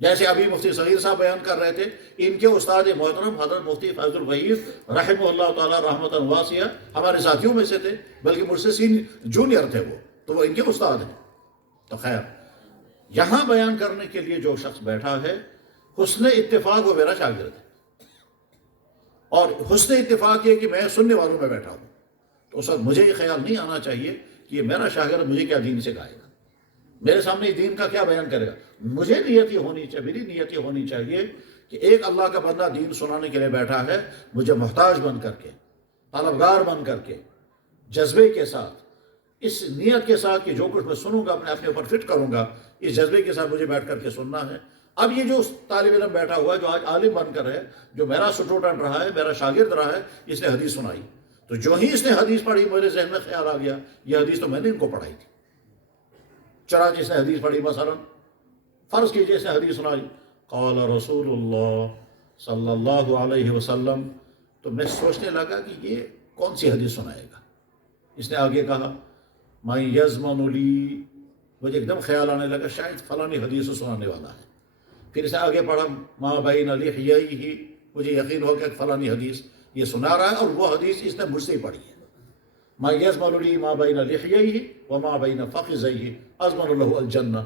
جیسے ابھی مفتی صغیر صاحب بیان کر رہے تھے، ان کے استاد محترم حضرت مفتی فیض الفیض رحمہ اللہ تعالی رحمۃ واسعہ ہمارے ساتھیوں میں سے تھے، بلکہ مجھ سے جونیئر تھے وہ، تو وہ ان کے استاد ہیں۔ تو خیر، یہاں بیان کرنے کے لیے جو شخص بیٹھا ہے، حسن اتفاق وہ میرا شاگرد ہے، اور حسن اتفاق یہ کہ میں سننے والوں میں بیٹھا ہوں، تو اس وقت مجھے یہ خیال نہیں آنا چاہیے کہ یہ میرا شاگرد مجھے کیا دین سکھائے گا، میرے سامنے دین کا کیا بیان کرے گا۔ مجھے نیت یہ ہونی چاہیے، میری نیت یہ ہونی چاہیے کہ ایک اللہ کا بندہ دین سنانے کے لیے بیٹھا ہے، مجھے محتاج بن کر کے، طلبگار بن کر کے، جذبے کے ساتھ، اس نیت کے ساتھ کہ جو کچھ میں سنوں گا اپنے اوپر فٹ کروں گا، اس جذبے کے ساتھ مجھے بیٹھ کر کے سننا ہے۔ اب یہ جو طالب علم بیٹھا ہوا ہے، جو آج عالم بن کر ہے، جو میرا اسٹوڈنٹ رہا ہے، میرا شاگرد رہا ہے، اس نے حدیث سنائی، تو جو ہی اس نے حدیث پڑھی میرے ذہن میں خیال آ گیا، یہ حدیث تو میں نے ان کو پڑھائی تھی۔ چنانچہ اس نے حدیث پڑھی، مثلا فرض کیجئے اس نے حدیث سنائی، قال رسول اللہ صلی اللہ علیہ وسلم، تو میں سوچنے لگا کہ یہ کون سی حدیث سنائے گا۔ اس نے آگے کہا میں یضمن لی، مجھے ایک دم خیال آنے لگا شاید فلانی حدیث سنانے والا ہے۔ پھر اس نے آگے پڑھا ما بین لحییہ، مجھے یقین ہو گیا کہ فلانی حدیث یہ سنا رہا ہے، اور وہ حدیث اس نے مجھ سے ہی پڑھی ہے۔ ما یضمن لی ما بین لحییہ وما بین فخذیہ اضمن لہ الجنہ۔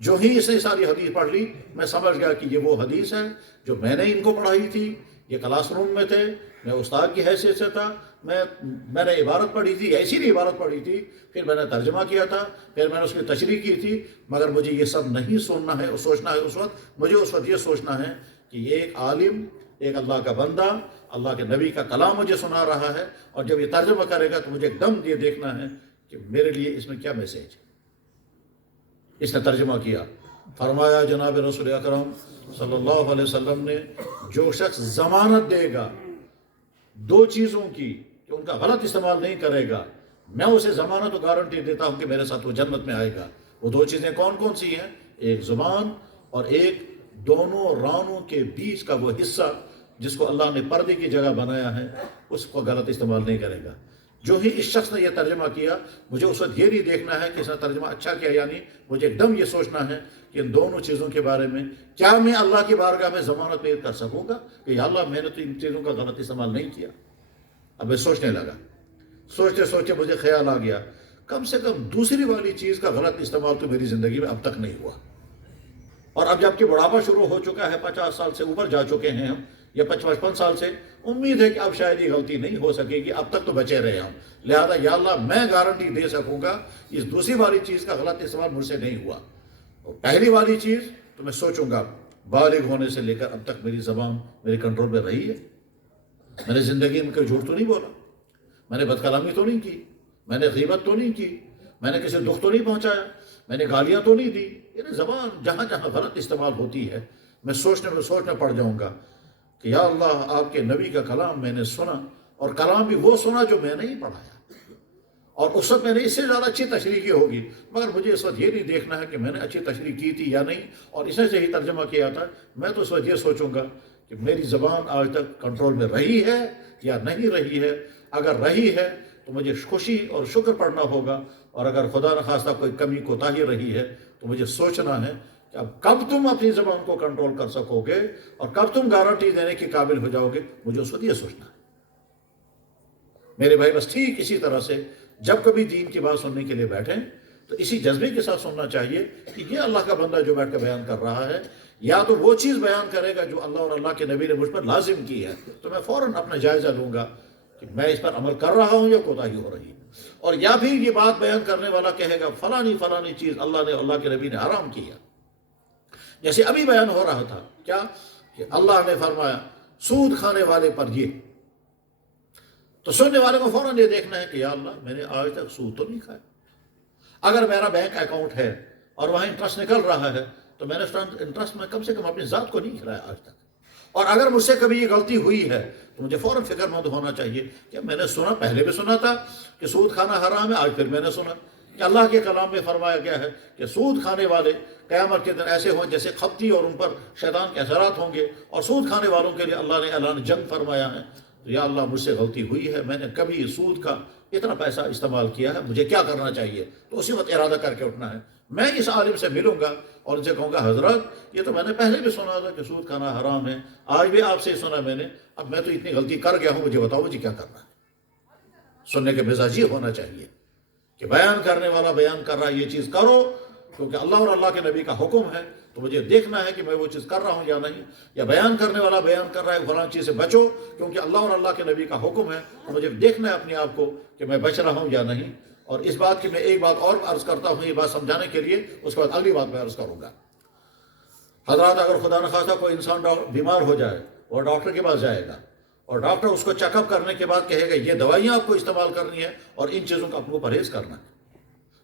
جو ہی اس نے ساری حدیث پڑھ لی، میں سمجھ گیا کہ یہ وہ حدیث ہے جو میں نے ان کو پڑھائی تھی، یہ کلاس روم میں تھے، میں استاد کی حیثیت سے تھا، میں نے عبارت پڑھی تھی، ایسی نہیں عبارت پڑھی تھی، پھر میں نے ترجمہ کیا تھا، پھر میں نے اس کی تشریح کی تھی، مگر مجھے یہ سب نہیں سننا ہے اور سوچنا ہے۔ اس وقت مجھے یہ سوچنا ہے کہ یہ ایک عالم، ایک اللہ کا بندہ، اللہ کے نبی کا کلام مجھے سنا رہا ہے، اور جب یہ ترجمہ کرے گا تو مجھے ایک دم یہ دیکھنا ہے کہ میرے لیے اس میں کیا میسیج ہے۔ اس نے ترجمہ کیا، فرمایا جناب رسول اکرم صلی اللہ علیہ وسلم نے، جو شخص ضمانت دے گا دو چیزوں کی کہ ان کا غلط استعمال نہیں کرے گا، میں اسے ضمانت و گارنٹی دیتا ہوں کہ میرے ساتھ وہ جنت میں آئے گا۔ وہ دو چیزیں کون کون سی ہیں؟ ایک زبان، اور ایک دونوں رانوں کے بیچ کا وہ حصہ جس کو اللہ نے پردے کی جگہ بنایا ہے، اس کو غلط استعمال نہیں کرے گا۔ جو ہی اس شخص نے یہ ترجمہ کیا، مجھے اس وقت یہ نہیں دیکھنا ہے کہ اس نے ترجمہ اچھا کیا یا نہیں، مجھے ایک دم یہ سوچنا ہے کہ ان دونوں چیزوں کے بارے میں کیا میں اللہ کی بارگاہ میں ضمانت پیش کر سکوں گا کہ یا اللہ میں نے تو ان چیزوں کا غلط استعمال نہیں کیا۔ اب میں سوچنے لگا، سوچتے سوچتے مجھے خیال آ گیا کم سے کم دوسری والی چیز کا غلط استعمال تو میری زندگی میں اب تک نہیں ہوا، اور اب جب کہ بڑھاپا شروع ہو چکا ہے، 50 سال سے اوپر جا چکے ہیں ہم، یا 55 سال سے، امید ہے کہ اب شاید یہ غلطی نہیں ہو سکے گی، اب تک تو بچے رہے ہم، لہذا یا اللہ میں گارنٹی دے سکوں گا اس دوسری والی چیز کا غلط استعمال مجھ سے نہیں ہوا۔ اور پہلی والی چیز تو میں سوچوں گا، بالغ ہونے سے لے کر اب تک میری زبان میرے کنٹرول میں رہی ہے، میں نے زندگی میں کوئی جھوٹ تو نہیں بولا، میں نے بد کلامی تو نہیں کی، میں نے غیبت تو نہیں کی، میں نے کسی دکھ تو نہیں پہنچایا، میں نے گالیاں تو نہیں دی۔ یعنی زبان جہاں جہاں غلط استعمال ہوتی ہے، میں سوچنے پڑ جاؤں گا کہ یا اللہ آپ کے نبی کا کلام میں نے سنا، اور کلام بھی وہ سنا جو میں نے ہی پڑھایا، اور اس وقت میں نے اس سے زیادہ اچھی تشریح کی ہوگی، مگر مجھے اس وقت یہ نہیں دیکھنا ہے کہ میں نے اچھی تشریح کی تھی یا نہیں، اور اس نے صحیح ترجمہ کیا تھا۔ میں تو اس وقت یہ سوچوں گا کہ میری زبان آج تک کنٹرول میں رہی ہے یا نہیں رہی ہے۔ اگر رہی ہے تو مجھے خوشی اور شکر پڑھنا ہوگا، اور اگر خدا نخواستہ کوئی کمی کوتاہی رہی ہے تو مجھے سوچنا ہے کہ اب کب تم اپنی زبان کو کنٹرول کر سکو گے اور کب تم گارنٹی دینے کے قابل ہو جاؤ گے، مجھے اس وقت یہ سوچنا ہے۔ میرے بھائی بس ٹھیک اسی طرح سے جب کبھی دین کی بات سننے کے لیے بیٹھیں تو اسی جذبے کے ساتھ سننا چاہیے کہ یہ اللہ کا بندہ جو بیٹھ کے بیان کر رہا ہے، یا تو وہ چیز بیان کرے گا جو اللہ اور اللہ کے نبی نے مجھ پر لازم کی ہے، تو میں فوراً اپنا جائزہ لوں گا کہ میں اس پر عمل کر رہا ہوں یا کوتاہی ہو رہی ہے، اور یا پھر یہ بات بیان کرنے والا کہے گا فلانی چیز اللہ نے، اللہ کے نبی نے حرام کی ہے۔ جیسے ابھی بیان ہو رہا تھا کیا کہ اللہ نے فرمایا سود کھانے والے پر یہ، تو سننے والے کو فوراً یہ دیکھنا ہے کہ یا اللہ میں نے آج تک سود تو نہیں کھایا۔ اگر میرا بینک اکاؤنٹ ہے اور وہاں انٹرسٹ نکل رہا ہے تو میں نے انٹرسٹ میں کم سے کم اپنی ذات کو نہیں کھلایا آج تک، اور اگر مجھ سے کبھی یہ غلطی ہوئی ہے تو مجھے فوراً فکر مند ہونا چاہیے کہ میں نے سنا، پہلے بھی سنا تھا کہ سود کھانا حرام ہے، آج پھر میں نے سنا کہ اللہ کے کلام میں فرمایا گیا ہے کہ سود کھانے والے قیامت کے دن ایسے ہوں جیسے خپتی، اور ان پر شیطان کے اثرات ہوں گے، اور سود کھانے والوں کے لیے اللہ نے اعلان جنگ فرمایا ہے۔ تو یا اللہ مجھ سے غلطی ہوئی ہے، میں نے کبھی سود کا اتنا پیسہ استعمال کیا ہے، مجھے کیا کرنا چاہیے؟ تو اسی وقت ارادہ کر کے اٹھنا ہے میں اس عالم سے ملوں گا اور ان سے کہوں گا حضرت یہ تو میں نے پہلے بھی سنا تھا کہ سود کھانا حرام ہے، آج بھی آپ سے ہی سنا میں نے، اب میں تو اتنی غلطی کر گیا ہوں، مجھے بتاؤ مجھے کیا کرنا ہے۔ سننے کے مزاج یہ ہونا چاہیے کہ بیان کرنے والا بیان کر رہا ہے یہ چیز کرو کیونکہ اللہ اور اللہ کے نبی کا حکم ہے، تو مجھے دیکھنا ہے کہ میں وہ چیز کر رہا ہوں یا نہیں، یا بیان کرنے والا بیان کر رہا ہے فلاں چیز سے بچو کیونکہ اللہ اور اللہ کے نبی کا حکم ہے، تو مجھے دیکھنا ہے اپنے آپ کو کہ میں بچ رہا ہوں یا نہیں۔ اور اس بات کی میں ایک بات اور عرض کرتا ہوں، یہ بات سمجھانے کے لیے، اس کے بعد اگلی بات میں عرض کروں گا۔ حضرات اگر خدا نخواستہ کوئی انسان بیمار ہو جائے اور ڈاکٹر کے پاس جائے گا اور ڈاکٹر اس کو چیک اپ کرنے کے بعد کہے گا یہ دوائیاں آپ کو استعمال کرنی ہے اور ان چیزوں کا آپ کو پرہیز کرنا ہے،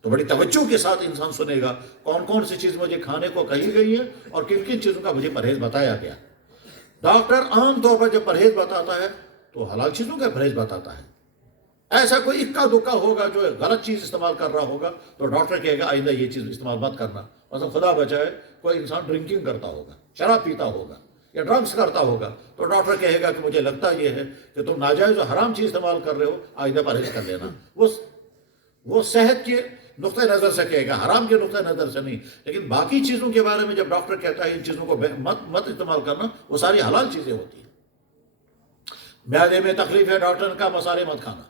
تو بڑی توجہ کے ساتھ انسان سنے گا کون کون سی چیز مجھے کھانے کو کہی گئی ہے اور کن کن چیزوں کا مجھے پرہیز بتایا گیا۔ ڈاکٹر عام طور پر جب پرہیز بتاتا ہے تو حلال چیزوں کا پرہیز بتاتا ہے۔ ایسا کوئی اکا دکا ہوگا جو غلط چیز استعمال کر رہا ہوگا تو ڈاکٹر کہے گا آئندہ یہ چیز استعمال مت کرنا۔ مثلا خدا بچائے کوئی انسان ڈرنکنگ کرتا ہوگا، شراب پیتا ہوگا یا ڈرگس کرتا ہوگا، تو ڈاکٹر کہے گا کہ مجھے لگتا یہ ہے کہ تم ناجائز و حرام چیز استعمال کر رہے ہو، آئندہ پرہیز کر لینا۔ وہ صحت کے نقطۂ نظر سے کہے گا، حرام کے نقطۂ نظر سے نہیں۔ لیکن باقی چیزوں کے بارے میں جب ڈاکٹر کہتا ہے ان چیزوں کو مت استعمال کرنا، وہ ساری حلال چیزیں ہوتی ہیں۔ معدے میں تکلیف ہے، ڈاکٹر نے کہا مسالے مت کھانا،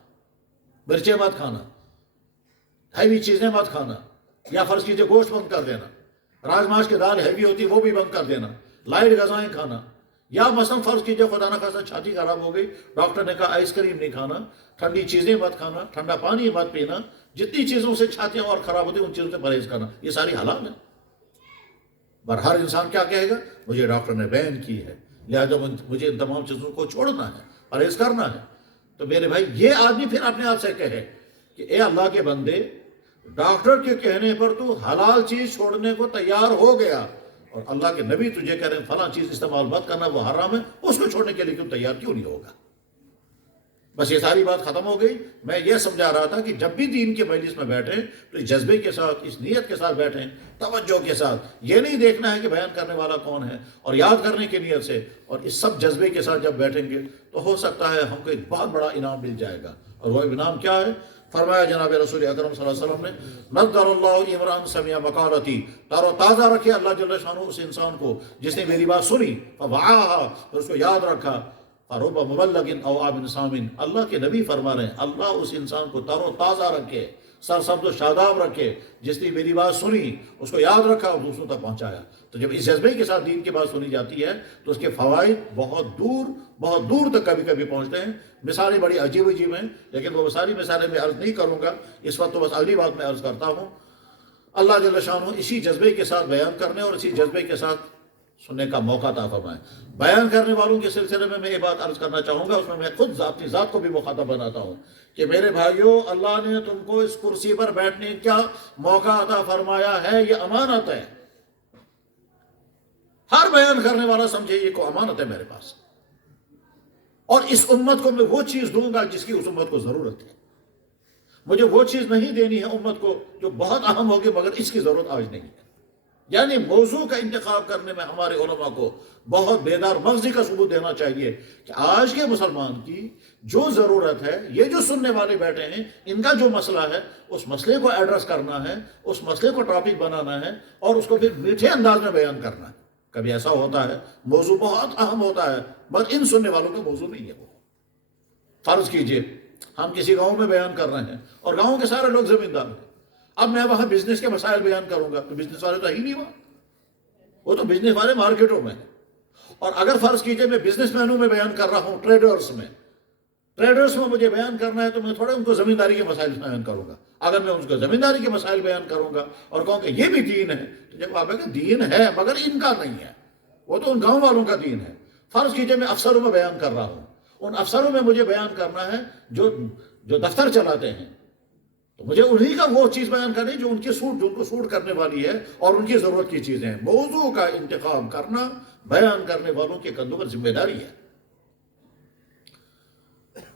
مرچیں مت کھانا، ہیوی چیزیں مت کھانا، یا فرض کیجئے گوشت بند کر دینا، راجماش کی دال ہیوی ہوتی وہ بھی بند کر دینا، لائٹ غذائیں کھانا، یا مثلا فرض کیجئے خدا نہ خواستہ چھاتی خراب ہو گئی، ڈاکٹر نے کہا آئس کریم نہیں کھانا، ٹھنڈی چیزیں مت کھانا، ٹھنڈا پانی مت پینا، جتنی چیزوں سے چھاتیاں اور خراب ہوتی ہیں ان چیزوں سے پرہیز کرنا، یہ ساری حلال ہے۔ پر ہر انسان کیا کہے گا؟ مجھے ڈاکٹر نے بین کی ہے، لہذا مجھے ان تمام چیزوں کو چھوڑنا ہے، پرہیز کرنا ہے۔ تو میرے بھائی یہ آدمی پھر اپنے آپ سے کہے کہ اے اللہ کے بندے، ڈاکٹر کے کہنے پر تو حلال چیز چھوڑنے کو تیار ہو گیا اور اللہ کے نبی تجھے کہہ رہے ہیں فلاں چیز استعمال مت کرنا وہ حرام ہے، اس کو چھوڑنے کے لیے کیوں تیار کیوں نہیں ہوگا؟ بس یہ ساری بات ختم ہو گئی۔ میں یہ سمجھا رہا تھا کہ جب بھی دین کے مجلس میں بیٹھیں تو اس جذبے کے ساتھ، اس نیت کے ساتھ بیٹھیں، توجہ کے ساتھ۔ یہ نہیں دیکھنا ہے کہ بیان کرنے والا کون ہے اور یاد کرنے کی نیت سے، اور اس سب جذبے کے ساتھ جب بیٹھیں گے تو ہو سکتا ہے ہم کو ایک بہت بڑا انعام مل جائے گا۔ اور وہ انعام کیا ہے؟ فرمایا جناب رسول اکرم صلی اللہ علیہ وسلم نے، نضر اللہ عمران سمع مقالتی، تر و تازہ رکھے اللہ جل شانہ اس انسان کو جس نے میری بات سنی، فوعاها، پھر اس کو یاد رکھا، فَرُبَّ مُبَلَّغٍ أَوْ عَامٍ سَامٍ، اللہ کے نبی فرما رہے ہیں اللہ اس انسان کو تر و تازہ رکھے، سرسبز و شاداب رکھے، جس نے میری بات سنی اس کو یاد رکھا اور دوسروں تک پہنچایا۔ تو جب اس جذبے کے ساتھ دین کی بات سنی جاتی ہے تو اس کے فوائد بہت دور تک کبھی کبھی پہنچتے ہیں۔ مثالیں بڑی عجیب ہیں لیکن وہ ساری مثالیں میں عرض نہیں کروں گا اس وقت، تو بس اگلی بات میں عرض کرتا ہوں۔ اللہ جل شانہ اسی جذبے کے ساتھ بیان کرنے اور اسی جذبے کے ساتھ سننے کا موقع عطا فرمائے۔ بیان کرنے والوں کے سلسلے میں یہ بات عرض کرنا چاہوں گا، اس میں خود اپنی ذات کو بھی مخاطب بناتا ہوں کہ میرے بھائیوں، اللہ نے تم کو اس کرسی پر بیٹھنے کا موقع عطا فرمایا ہے، یہ امانت ہے۔ ہر بیان کرنے والا سمجھے یہ کو امانت ہے میرے پاس، اور اس امت کو میں وہ چیز دوں گا جس کی اس امت کو ضرورت ہے۔ مجھے وہ چیز نہیں دینی ہے امت کو جو بہت اہم ہوگی مگر اس کی ضرورت آج نہیں ہے۔ یعنی موضوع کا انتخاب کرنے میں ہمارے علماء کو بہت بیدار مغزی کا ثبوت دینا چاہیے کہ آج کے مسلمان کی جو ضرورت ہے، یہ جو سننے والے بیٹھے ہیں ان کا جو مسئلہ ہے، اس مسئلے کو ایڈریس کرنا ہے، اس مسئلے کو ٹاپک بنانا ہے اور اس کو پھر میٹھے انداز میں بیان کرنا ہے۔ کبھی ایسا ہوتا ہے موضوع بہت اہم ہوتا ہے مگر ان سننے والوں کا موضوع نہیں ہے وہ۔ فرض کیجئے ہم کسی گاؤں میں بیان کر رہے ہیں اور گاؤں کے سارے لوگ زمیندار ہیں، اب میں وہاں بزنس کے مسائل بیان کروں گا تو بزنس والے تو ہی نہیں وہاں، وہ تو بزنس والے مارکیٹوں میں ہیں۔ اور اگر فرض کیجئے میں بزنس مینوں میں بیان کر رہا ہوں، ٹریڈرز میں مجھے بیان کرنا ہے تو میں تھوڑا ان کو زمینداری کے مسائل بیان کروں گا۔ اگر میں ان کو زمینداری کے مسائل بیان کروں گا اور کہوں کہ یہ بھی دین ہے، تو جب آپ کہ دین ہے مگر ان کا نہیں ہے، وہ تو ان گاؤں والوں کا دین ہے۔ فرض کیجئے میں افسروں میں بیان کر رہا ہوں، ان افسروں میں مجھے بیان کرنا ہے جو دفتر چلاتے ہیں، تو مجھے انہی کا وہ چیز بیان کرنی جو ان کو سوٹ کرنے والی ہے اور ان کی ضرورت کی چیزیں ہیں۔ موضوع کا انتخاب کرنا بیان کرنے والوں کے کندھوں پر ذمہ داری ہے۔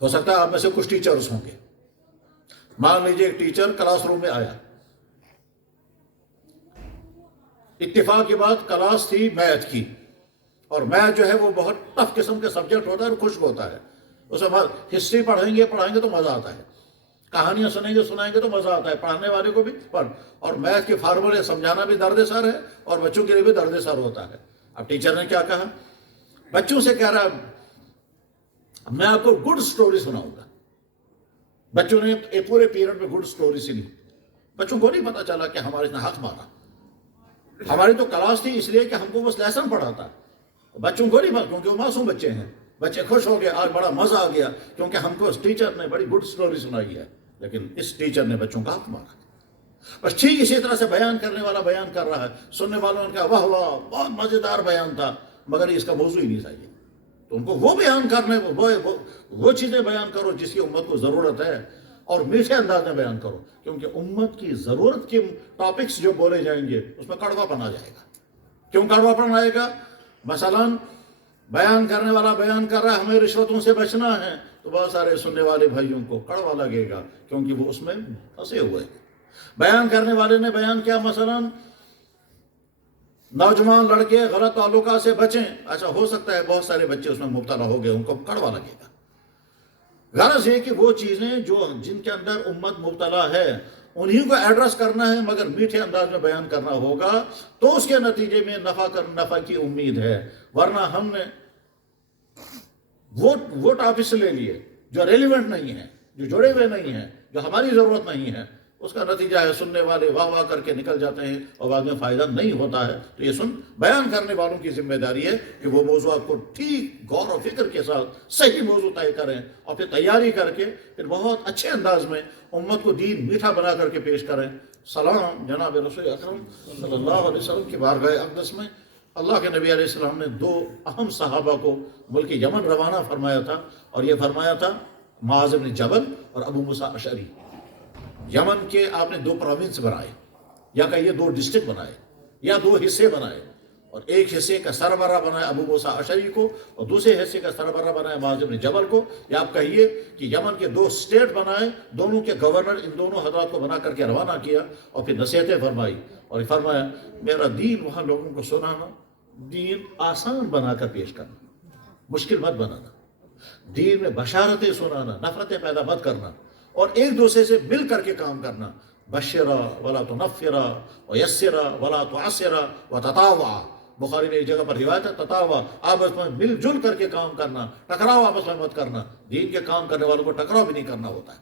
ہو سکتا ہے آپ میں سے کچھ ٹیچرز ہوں گے، مان لیجئے ایک ٹیچر کلاس روم میں آیا، اتفاق کے بعد کلاس تھی میتھ کی، اور میتھ جو ہے وہ بہت ٹف قسم کے سبجیکٹ ہوتا ہے اور خشک ہوتا ہے، اس میں ہسٹری پڑھائیں گے تو مزہ آتا ہے، کہانیاں سنائیں گے تو مزہ آتا ہے پڑھنے والے کو بھی پڑھ، اور میتھ کے فارمولے سمجھانا بھی درد سر ہے اور بچوں کے لیے بھی درد سر ہوتا ہے۔ اب ٹیچر نے کیا کہا، بچوں سے کہہ رہا میں آپ کو گڈ سٹوری سناؤں گا۔ بچوں نے ایک پورے پیریڈ میں گڈ سٹوری سنی، بچوں کو نہیں پتا چلا کہ ہمارے نے حق مارا۔ ہماری تو کلاس تھی اس لیے کہ ہم کو بس لیسن پڑھاتا، بچوں کو نہیں پتا، کیونکہ وہ معصوم بچے ہیں۔ بچے خوش ہو گئے، آج بڑا مزہ آ گیا کیونکہ ہم کو اس ٹیچر نے بڑی گڈ سٹوری سنائی ہے، لیکن اس ٹیچر نے بچوں کا حق مارا۔ بس ٹھیک اسی طرح سے بیان کرنے والا بیان کر رہا ہے، سننے والوں نے کہا واہ واہ بہت مزیدار بیان تھا، مگر اس کا موضوع ہی نہیں تھا یہ۔ تو ان کو وہ بیان کرنے وہ چیزیں بیان کرو جس کی امت کو ضرورت ہے، اور میٹھے انداز میں بیان کرو، کیونکہ امت کی ضرورت کے ٹاپکس جو بولے جائیں گے اس میں کڑوا پن آ جائے گا۔ کیوں کڑوا پن آئے گا؟ مثلاً بیان کرنے والا بیان کر رہا ہے ہمیں رشوتوں سے بچنا ہے، تو بہت سارے سننے والے بھائیوں کو کڑوا لگے گا کیونکہ وہ اس میں پھنسے ہوئے ہیں۔ بیان کرنے والے نے بیان کیا مثلاً نوجوان لڑکے غلط تعلقات سے بچیں، اچھا ہو سکتا ہے بہت سارے بچے اس میں مبتلا ہو گئے، ان کو کڑوا لگے گا۔ غرض یہ کہ وہ چیزیں جن کے اندر امت مبتلا ہے انہی کو ایڈریس کرنا ہے، مگر میٹھے انداز میں بیان کرنا ہوگا، تو اس کے نتیجے میں نفع کی امید ہے۔ ورنہ ہم نے وہ ٹاپکس لے لیے جو ریلیونٹ نہیں ہیں، جو جڑے ہوئے نہیں ہیں، جو ہماری ضرورت نہیں ہے، اس کا نتیجہ ہے سننے والے واہ واہ کر کے نکل جاتے ہیں اور بعد میں فائدہ نہیں ہوتا ہے۔ تو یہ بیان کرنے والوں کی ذمہ داری ہے کہ وہ موضوعات کو ٹھیک غور و فکر کے ساتھ صحیح موضوع طے کریں، اور پھر تیاری کر کے پھر بہت اچھے انداز میں امت کو دین میٹھا بنا کر کے پیش کریں۔ سلام جناب رسول اکرم صلی اللہ علیہ وسلم کی بارگاہ اقدس میں اللہ کے نبی علیہ السلام نے دو اہم صحابہ کو ملک یمن روانہ فرمایا تھا، اور یہ فرمایا تھا معاذ بن جبل اور ابو موسیٰ اشعری۔ یمن کے آپ نے دو پروونس بنائے، یا کہیے دو ڈسٹرکٹ بنائے یا دو حصے بنائے، اور ایک حصے کا سربراہ بنایا ابو موسیٰ اشعری کو، اور دوسرے حصے کا سربراہ بنایا معاذ بن جبل کو، یا آپ کہیے کہ یمن کے دو اسٹیٹ بنائے، دونوں کے گورنر ان دونوں حضرات کو بنا کر کے روانہ کیا، اور پھر نصیحتیں فرمائی، اور فرمایا میرا دین وہاں لوگوں کو سنانا، دین آسان بنا کر پیش کرنا، مشکل مت بنانا، دین میں بشارتیں سنانا، نفرتیں پیدا مت کرنا، اور ایک دوسرے سے مل کر کے کام کرنا۔ بشرا ولا تنفرا ویسرا ولا تعسرا وتطاوعا، بخاری میں ایک جگہ پر روایت ہے تطاوع، آپس میں مل جل کر کے کام کرنا، ٹکراؤ آپس میں مت کرنا۔ دین کے کام کرنے والوں کو ٹکراؤ بھی نہیں کرنا ہوتا ہے۔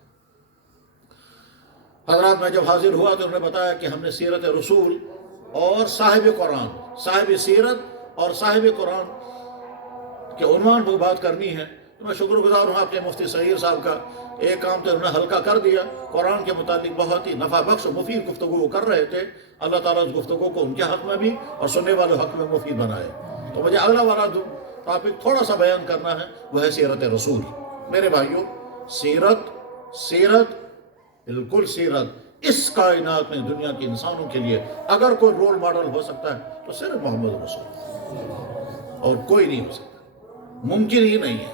حضرات میں جب حاضر ہوا تو انہوں نے بتایا کہ ہم نے سیرت رسول اور صاحب قرآن، صاحب سیرت اور صاحب قرآن کے عنوان پر بات کرنی ہے۔ تو میں شکر گزار ہوں اپنے مفتی صغیر صاحب کا، ایک کام تو انہوں نے ہلکا کر دیا، قرآن کے متعلق بہت ہی نفع بخش و مفید گفتگو وہ کر رہے تھے، اللہ تعالیٰ اس گفتگو کو ان کے حق میں بھی اور سننے والے حق میں مفید بنائے۔ تو مجھے اگلا والا ٹاپک تھوڑا سا بیان کرنا ہے، وہ ہے سیرت رسول۔ میرے بھائیوں، سیرت بالکل سیرت اس کائنات میں دنیا کے انسانوں کے لیے اگر کوئی رول ماڈل ہو سکتا ہے تو صرف محمد رسول، اور کوئی نہیں ہو سکتا، ممکن ہی نہیں ہے۔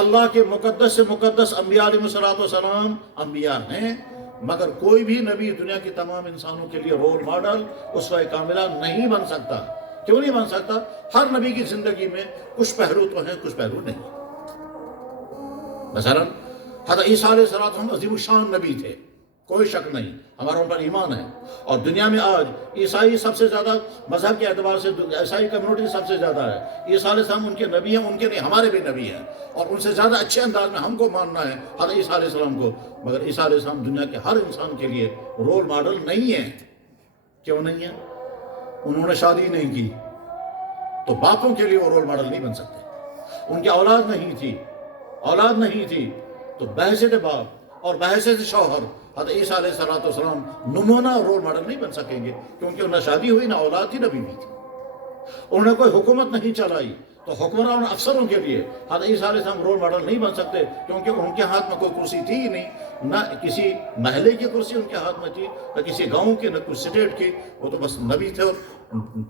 اللہ کے مقدس سے مقدس انبیاء علیہ السلام انبیاء ہیں، مگر کوئی بھی نبی دنیا کی تمام انسانوں کے لیے رول ماڈل، اسوہ کاملہ نہیں بن سکتا۔ کیوں نہیں بن سکتا؟ ہر نبی کی زندگی میں کچھ پہلو تو ہیں، کچھ پہلو نہیں۔ مثلا حضرت عیسیٰ علیہ السلام عظیم الشان نبی تھے، کوئی شک نہیں، ہمارا ان پر ایمان ہے، اور دنیا میں آج عیسائی سب سے زیادہ مذہب کے اعتبار سے عیسائی کمیونٹی سب سے زیادہ ہے۔ عیسیٰ علیہ السلام ان کے نبی ہیں، ان کے نہیں، ہمارے بھی نبی ہیں، اور ان سے زیادہ اچھے انداز میں ہم کو ماننا ہے حضرت عیسیٰ علیہ السلام کو۔ مگر عیسیٰ علیہ السلام دنیا کے ہر انسان کے لیے رول ماڈل نہیں ہیں۔ کیوں نہیں ہے؟ انہوں نے شادی نہیں کی تو باپوں کے لیے وہ رول ماڈل نہیں بن سکتے۔ ان کی اولاد نہیں تھی تو بحیثیت باپ اور بحیثیت شوہر حضرت عیسیٰ علیہ السلام نمونہ رول ماڈل نہیں بن سکیں گے، کیونکہ نہ شادی ہوئی، نہ اولاد تھی، نہ بیوی تھی۔ انہوں نے کوئی حکومت نہیں چلائی، تو حکمران افسروں کے لیے حضرت عیسیٰ علیہ السلام رول ماڈل نہیں بن سکتے، کیونکہ ان کے ہاتھ میں کوئی کرسی تھی ہی نہیں، نہ کسی محلے کی کرسی ان کے ہاتھ میں تھی، نہ کسی گاؤں کی، نہ کچھ سٹیٹ کی۔ وہ تو بس نبی تھے، اور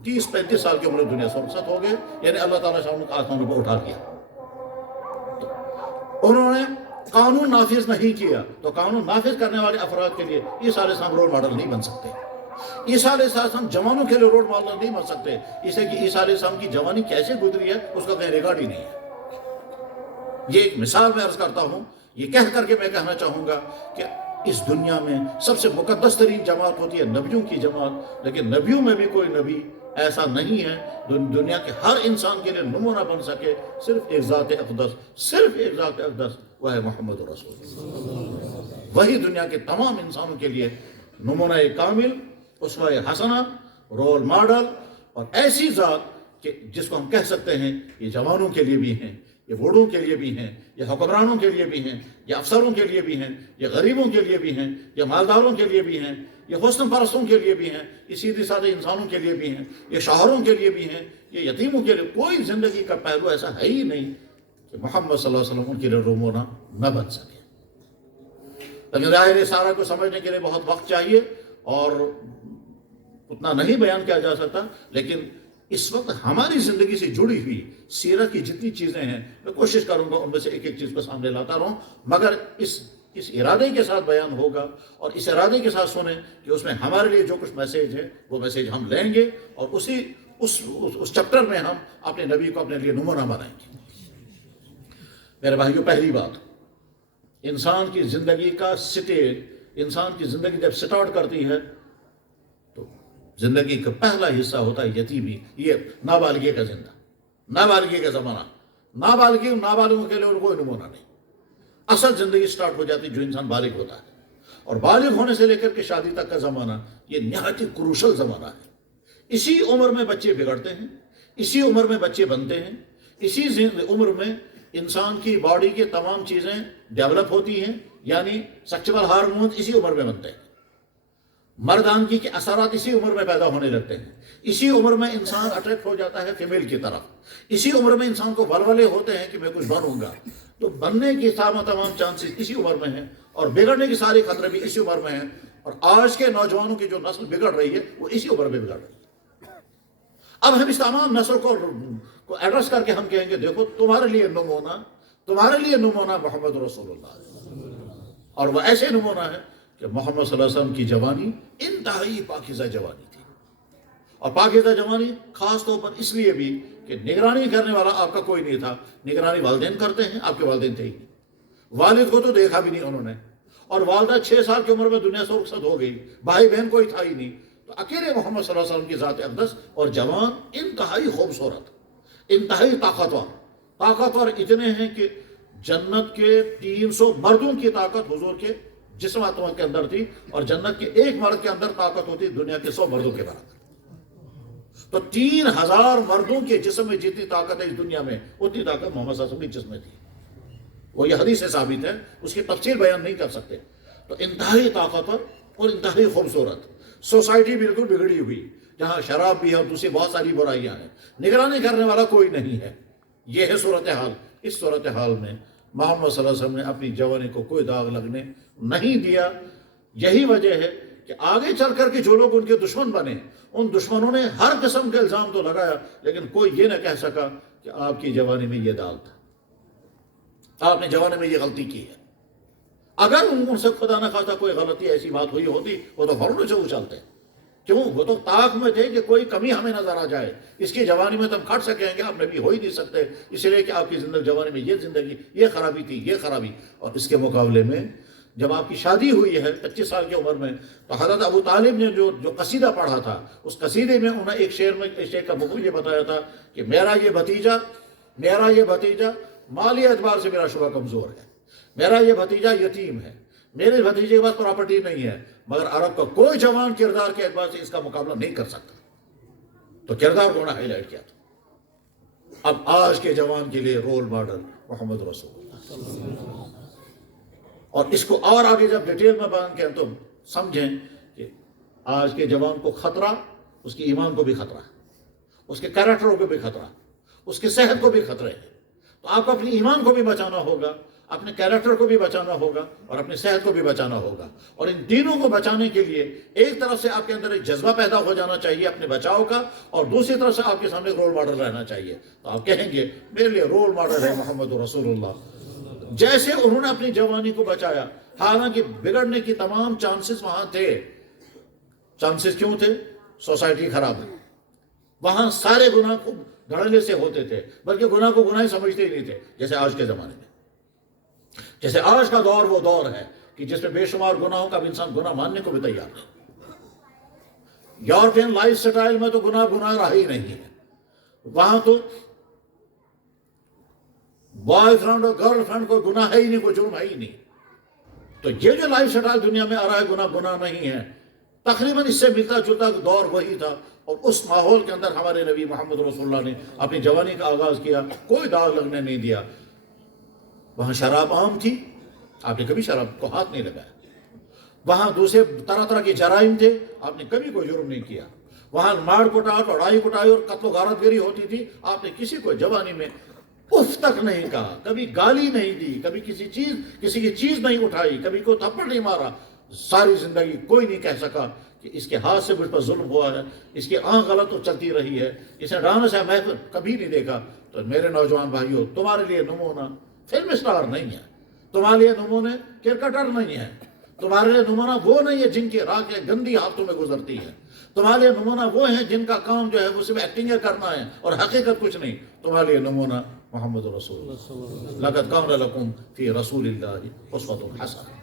30-35 سال کی عمر دنیا سے رخصت ہو گئے، یعنی اللہ تعالیٰ نے آسمانوں کو اٹھا لیا۔ انہوں نے قانون نافذ نہیں کیا، تو قانون نافذ کرنے والے افراد کے لیے عیسیٰ علیہ السلام رول ماڈل نہیں بن سکتے۔ عیسیٰ علیہ السلام جوانوں کے لیے رول ماڈل نہیں بن سکتے، اس لیے کہ عیسیٰ علیہ السلام کی جوانی کیسے گزری ہے اس کا کہیں ریکارڈ ہی نہیں ہے۔ یہ ایک مثال میں عرض کرتا ہوں یہ کہہ کر کے میں کہنا چاہوں گا کہ اس دنیا میں سب سے مقدس ترین جماعت ہوتی ہے نبیوں کی جماعت، لیکن نبیوں میں بھی کوئی نبی ایسا نہیں ہے دنیا کے ہر انسان کے لیے نمونہ بن سکے، صرف ایک ذات اقدس، وہ ہے محمد رسول اللہ۔ وہی دنیا کے تمام انسانوں کے لیے نمونہ کامل، اسوہ حسنہ، رول ماڈل، اور ایسی ذات کہ جس کو ہم کہہ سکتے ہیں یہ جوانوں کے لیے بھی ہیں، یہ بوڑھوں کے لیے بھی ہیں، یہ حکمرانوں کے لیے بھی ہیں، یہ افسروں کے لیے بھی ہیں، یہ غریبوں کے لیے بھی ہیں، یہ مالداروں کے لیے بھی ہیں، یہ حسن پرستوں کے لیے بھی ہیں، یہ سیدھے سادے انسانوں کے لیے بھی ہیں، یہ شوہروں کے لیے بھی ہیں، یہ یتیموں کے لیے۔ کوئی زندگی کا پہلو ایسا ہے ہی نہیں کہ محمد صلی اللہ علیہ وسلم ان کے لیے نمونہ نہ بن سکے۔ لیکن ظاہر سارا کو سمجھنے کے لیے بہت وقت چاہیے اور اتنا نہیں بیان کیا جا سکتا، لیکن اس وقت ہماری زندگی سے جڑی ہوئی سیرت کی جتنی چیزیں ہیں میں کوشش کروں گا ان میں سے ایک ایک چیز کو سامنے لاتا رہوں، مگر اس ارادے کے ساتھ بیان ہوگا اور اس ارادے کے ساتھ سنیں کہ اس میں ہمارے لیے جو کچھ میسیج ہے وہ میسیج ہم لیں گے اور اس چپٹر میں ہم اپنے نبی کو اپنے لیے نمونہ بنائیں گے۔ میرے بھائیو، پہلی بات، انسان کی زندگی کا سٹیج، انسان کی زندگی جب سٹارٹ کرتی ہے تو زندگی کا پہلا حصہ ہوتا ہے یتیمی، یہ نابالغی کا نابالغی کا زمانہ، نابالغوں کے لیے اور کوئی نمونہ نہیں۔ اصل زندگی سٹارٹ ہو جاتی جو انسان بالغ ہوتا ہے، اور بالغ ہونے سے لے کر کے شادی تک کا زمانہ یہ نہایت ہی کروشل زمانہ ہے۔ اسی عمر میں بچے بگڑتے ہیں، اسی عمر میں بچے بنتے ہیں، اسی عمر میں انسان کی باڈی کے تمام چیزیں ڈیولپ ہوتی ہیں، یعنی سیکچول ہارمونز اسی عمر میں بنتے ہیں، مردانگی کے اثرات اسی عمر میں پیدا ہونے لگتے ہیں، اسی عمر میں انسان اٹریکٹ ہو جاتا ہے فیمیل کی طرف، اسی عمر میں انسان کو ولولے ہوتے ہیں کہ میں کچھ بنوں گا، تو بننے کی تمام چانسز اسی عمر میں ہیں، اور بگڑنے کی ساری خطرے بھی اسی عمر میں ہیں، اور آج کے نوجوانوں کی جو نسل بگڑ رہی ہے وہ اسی عمر میں بگڑ رہی ہے۔ اب ہم اس تمام نسل کو ایڈریس کر کے ہم کہیں گے دیکھو تمہارے لیے نمونہ محمد رسول اللہ، اور وہ ایسے نمونہ ہے کہ محمد صلی اللہ علیہ وسلم کی جوانی انتہائی پاکیزہ جوانی تھی، اور پاکیزہ جوانی خاص طور پر اس لیے بھی کہ نگرانی کرنے والا آپ کا کوئی نہیں تھا، نگرانی والدین کرتے ہیں، آپ کے والدین تھے ہی نہیں، والد کو تو دیکھا بھی نہیں انہوں نے، اور والدہ 6 سال کی عمر میں دنیا سے رخصت ہو گئی، بھائی بہن کوئی تھا ہی نہیں، تو اکیلے محمد صلی اللہ علیہ وسلم کی ذات اقدس اور جوان انتہائی خوبصورت، انتہائی طاقتور اتنے ہیں کہ جنت کے 300 مردوں کی طاقت حضور کے جسم آتما کے اندر تھی، اور جنت کے ایک مرد کے اندر طاقت ہوتی دنیا کے 100 مردوں کے برابر۔ تو 3000 مردوں کے جسم میں جتنی طاقت ہے اس دنیا میں اتنی طاقت محمد صلی اللہ علیہ وسلم کے جسم میں تھی، وہ یہ حدیث سے ثابت ہے، اس کی تفصیل بیان نہیں کر سکتے۔ تو انتہائی طاقتور اور انتہائی خوبصورت، سوسائٹی بالکل بگڑی ہوئی جہاں شراب بھی ہے اور دوسری بہت ساری برائیاں ہیں، نگرانی کرنے والا کوئی نہیں ہے، یہ ہے صورتحال۔ اس صورتحال میں محمد صلی اللہ علیہ وسلم نے اپنی جوانی کو کوئی داغ لگنے نہیں دیا۔ یہی وجہ ہے کہ آگے چل کر کے جو لوگ ان کے دشمن بنے، ان دشمنوں نے ہر قسم کے الزام تو لگایا، لیکن کوئی یہ نہ کہہ سکا کہ آپ کی جوانی میں یہ داغ تھا، آپ نے جوانی میں یہ غلطی کی ہے۔ اگر ان سے خدا نہ خواستہ کوئی غلطی ایسی بات ہوئی ہوتی وہ تو فوراً سے اچھلتے، کیوں؟ وہ تو طاق میں تھے کہ کوئی کمی ہمیں نظر آ جائے، اس کی جوانی میں تو ہم کھٹ سکیں گے، آپ نے بھی ہو ہی نہیں سکتے، اس لیے کہ آپ کی زندگی جوانی میں یہ خرابی تھی، یہ خرابی۔ اور اس کے مقابلے میں جب آپ کی شادی ہوئی ہے 25 سال کی عمر میں، تو حضرت ابو طالب نے جو قصیدہ پڑھا تھا، اس قصیدے میں انہوں نے ایک شعر کا مفہوم یہ بتایا تھا کہ میرا یہ بھتیجا مالی اعتبار سے میرا شعبہ کمزور ہے، میرا یہ بھتیجا یتیم ہے، میرے بھتیجے کے پاس پراپرٹی نہیں ہے، مگر عرب کا کوئی جوان کردار کے اعتبار سے اس کا مقابلہ نہیں کر سکتا۔ تو کردار کو انہوں نے ہائی لائٹ کیا تھا۔ اب آج کے جوان کے لیے رول ماڈل محمد رسول اللہ، اور اس کو اور آگے جب ڈیٹیل میں بیان کریں تو سمجھیں کہ آج کے جوان کو خطرہ، اس کی ایمان کو بھی خطرہ ہے، اس کے کیریکٹر کو بھی خطرہ ہے، اس کی صحت کو بھی خطرے ہے۔ تو آپ کو اپنی ایمان کو بھی بچانا ہوگا، اپنے کیریکٹر کو بھی بچانا ہوگا، اور اپنی صحت کو بھی بچانا ہوگا، اور ان تینوں کو بچانے کے لیے ایک طرف سے آپ کے اندر ایک جذبہ پیدا ہو جانا چاہیے اپنے بچاؤ کا، اور دوسری طرف سے آپ کے سامنے رول ماڈل رہنا چاہیے۔ تو آپ کہیں گے میرے لیے رول ماڈل ہے محمد رسول اللہ، جیسے انہوں نے اپنی جوانی کو بچایا، حالانکہ بگڑنے کی تمام چانسز وہاں تھے۔ چانسز کیوں تھے؟ سوسائٹی خراب ہے، وہاں سارے گناہ کو دھڑلے سے ہوتے تھے، بلکہ گناہ کو گناہ ہی سمجھتے ہی نہیں تھے جیسے آج کے زمانے میں۔ جیسے آج کا دور وہ دور ہے کہ جس میں بے شمار گناہوں کا انسان گناہ ماننے کو بھی تیار نہیں. یورپین لائف سٹائل میں تو گناہ رہا ہی نہیں ہے. وہاں تو بوائے فرینڈ اور گرل فرینڈ کوئی گناہ ہے ہی نہیں، کوئی جرم ہے ہی نہیں. تو یہ جو لائف سٹائل دنیا میں آ رہا ہے گناہ نہیں ہے. تقریباً اس سے ملتا جلتا دور وہی تھا، اور اس ماحول کے اندر ہمارے نبی محمد رسول اللہ نے اپنی جوانی کا آغاز کیا. کوئی داغ لگنے نہیں دیا. وہاں شراب عام تھی، آپ نے کبھی شراب کو ہاتھ نہیں لگایا. وہاں دوسرے طرح طرح کے جرائم تھے، آپ نے کبھی کوئی جرم نہیں کیا. وہاں مار کٹاٹ، اڑائی کٹائی اور قتل و غارت گری ہوتی تھی، آپ نے کسی کو جوانی میں اف تک نہیں کہا، کبھی گالی نہیں دی، کبھی کسی کی چیز نہیں اٹھائی، کبھی کوئی تھپڑ نہیں مارا. ساری زندگی کوئی نہیں کہہ سکا کہ اس کے ہاتھ سے مجھ پر ظلم ہوا ہے، اس کی آنکھ غلط تو چلتی رہی ہے، اس نے ڈانس سے میں کبھی نہیں دیکھا. تو میرے نوجوان بھائیوں، تمہارے لیے نمونہ فلم سٹار نہیں ہے، تمہارے لیے نمونہ کرکٹر نہیں ہے، تمہارے لیے نمونہ وہ نہیں ہے جن کی راکیں گندی ہاتھوں میں گزرتی ہیں. تمہارے لیے نمونہ وہ ہیں جن کا کام جو ہے وہ صرف ایکٹنگ کرنا ہے اور حقیقت کچھ نہیں. تمہارے لیے نمونہ محمد رسول اللہ. لقد کان لکم فی رسول اللہ اسوۃ حسنہ.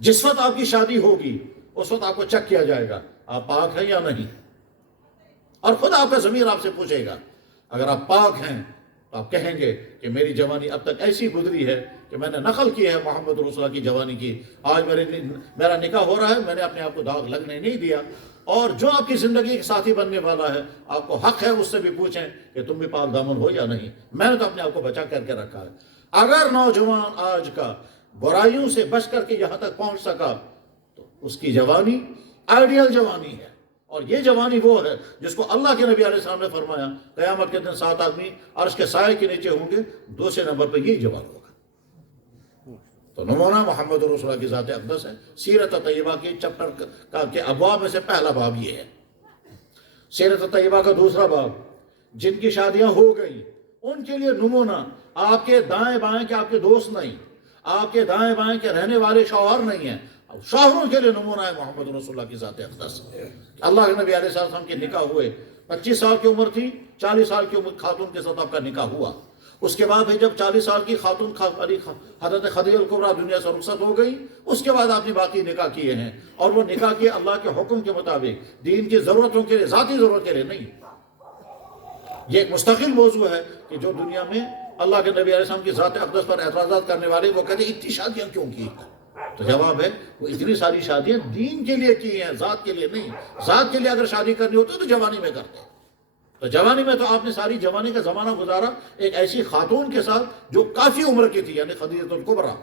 جس وقت آپ کی شادی ہوگی اس وقت آپ کو چیک کیا جائے گا آپ پاک ہیں یا نہیں، اور خود آپ کا ضمیر آپ سے پوچھے گا. اگر آپ پاک ہیں تو آپ کہیں گے کہ میری جوانی اب تک ایسی گزری ہے کہ میں نے نقل کی ہے محمد رسول اللہ کی جوانی کی. آج میرا نکاح ہو رہا ہے، میں نے اپنے آپ کو داغ لگنے نہیں دیا. اور جو آپ کی زندگی کے ساتھی بننے والا ہے، آپ کو حق ہے اس سے بھی پوچھیں کہ تم بھی پاک دامن ہو یا نہیں. میں نے تو اپنے آپ کو بچا کر کے رکھا ہے. اگر نوجوان آج کا برائیوں سے بچ کر کے یہاں تک پہنچ سکا تو اس کی جوانی آئیڈیل جوانی ہے. اور یہ جوانی وہ ہے جس کو اللہ کے نبی علیہ السلام نے فرمایا قیامت کے دن 7 آدمی عرش کے سائے کے نیچے ہوں گے، دوسرے نمبر پہ یہی جوان ہوگا. تو نمونہ محمد رسول اللہ کی ذات اقدس ہے. سیرت طیبہ کے چپٹر کے ابواب میں سے پہلا باب یہ ہے. سیرت طیبہ کا دوسرا باب، جن کی شادیاں ہو گئی ان کے لیے نمونہ آپ کے دائیں بائیں کے آپ کے دوست نہیں، آپ کے دائیں بائیں کے رہنے والے شوہر نہیں ہیں. شوہروں کے لیے نمونہ ہے محمد رسول اللہ کی ذات اقدس. اللہ کے نبی علیہ السلام کے نکاح ہوئے، 25 سال کی عمر تھی، 40 سال کی عمر خاتون کے ساتھ آپ کا نکاح ہوا. اس کے بعد جب 40 سال کی خاتون حضرت خدیجہ الکبریٰ دنیا سے رخصت ہو گئی، اس کے بعد آپ نے باقی نکاح کیے ہیں. اور وہ نکاح کیے اللہ کے حکم کے مطابق، دین کی ضرورتوں کے لیے، ذاتی ضرورت کے لیے نہیں. یہ ایک مستقل موضوع ہے کہ جو دنیا میں اللہ کے نبی علیہ السلام کی ذات اقدس پر اعتراضات کرنے والے وہ کہتے ہیں اتنی شادیاں کیوں کی. تو جواب ہے وہ اتنی ساری شادیاں دین کے لیے کی ہیں، ذات کے لیے نہیں. ذات کے لیے اگر شادی کرنی ہوتی تو جوانی میں کرتے. تو جوانی میں تو آپ نے ساری جوانی کا زمانہ گزارا ایک ایسی خاتون کے ساتھ جو کافی عمر کی تھی، یعنی خدیجہ الکبریٰ.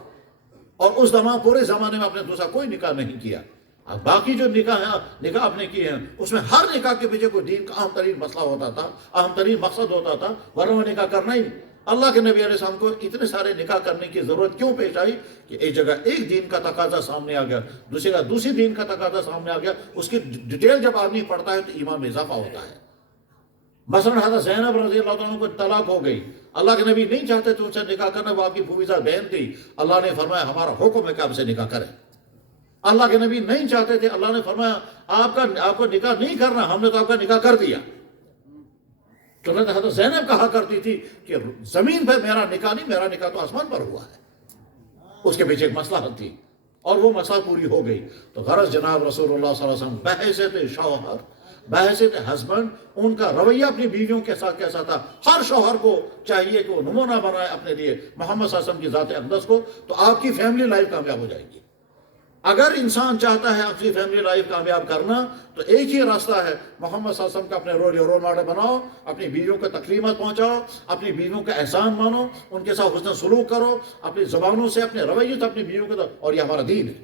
اور اس زمان پورے زمانے میں آپ نے دوسرا کوئی نکاح نہیں کیا. باقی جو نکاح آپ نے کیے ہیں اس میں ہر نکاح کے پیچھے کوئی دین کا اہم ترین مسئلہ ہوتا تھا، اہم ترین مقصد ہوتا تھا، ورنہ وہ نکاح کرنا ہی نہیں. اللہ کے نبی علیہ السلام کو اتنے سارے نکاح کرنے کی ضرورت کیوں پیش آئی کہ ایک جگہ ایک دین کا تقاضا سامنے آ گیا، دوسری دین کا تقاضا سامنے آ گیا. اس کی ڈیٹیل جب آدمی پڑھتا ہے تو ایمان میں اضافہ ہوتا ہے. مثلا حضرت زینب رضی اللہ عنہ کو طلاق ہو گئی، اللہ کے نبی نہیں چاہتے تھے ان سے نکاح کرنا، وہ آپ کی پھوپھیزاد بہن تھی. اللہ نے فرمایا ہمارا حکم ہے کہ آپ سے نکاح کریں. اللہ کے نبی نہیں چاہتے تھے، اللہ نے فرمایا آپ کو نکاح نہیں کرنا، ہم نے تو آپ کا نکاح کر دیا. تو حضرت زینب کہا کرتی تھی کہ زمین پہ میرا نکاح نہیں، میرا نکاح تو آسمان پر ہوا ہے. اس کے پیچھے ایک مسئلہ تھی اور وہ مسئلہ پوری ہو گئی. تو غرض جناب رسول اللہ صلی اللہ علیہ وسلم بحیثیت شوہر، بحیثیت ہسبینڈ، ان کا رویہ اپنی بیویوں کے ساتھ کیسا تھا. ہر شوہر کو چاہیے کہ وہ نمونہ بنائے اپنے لیے محمد صلی اللہ علیہ وسلم کی ذات اقدس کو، تو آپ کی فیملی لائف کامیاب ہو جائے گی. اگر انسان چاہتا ہے اپنی فیملی لائف کامیاب کرنا تو ایک ہی راستہ ہے، محمد صلی اللہ علیہ وسلم کا اپنے رول ماڈل بناؤ، اپنی بیویوں کو تکریمات پہنچاؤ، اپنی بیویوں کا احسان مانو، ان کے ساتھ حسن سلوک کرو، اپنی زبانوں سے، اپنے رویے سے اپنی بیویوں کو. اور یہ ہمارا دین ہے.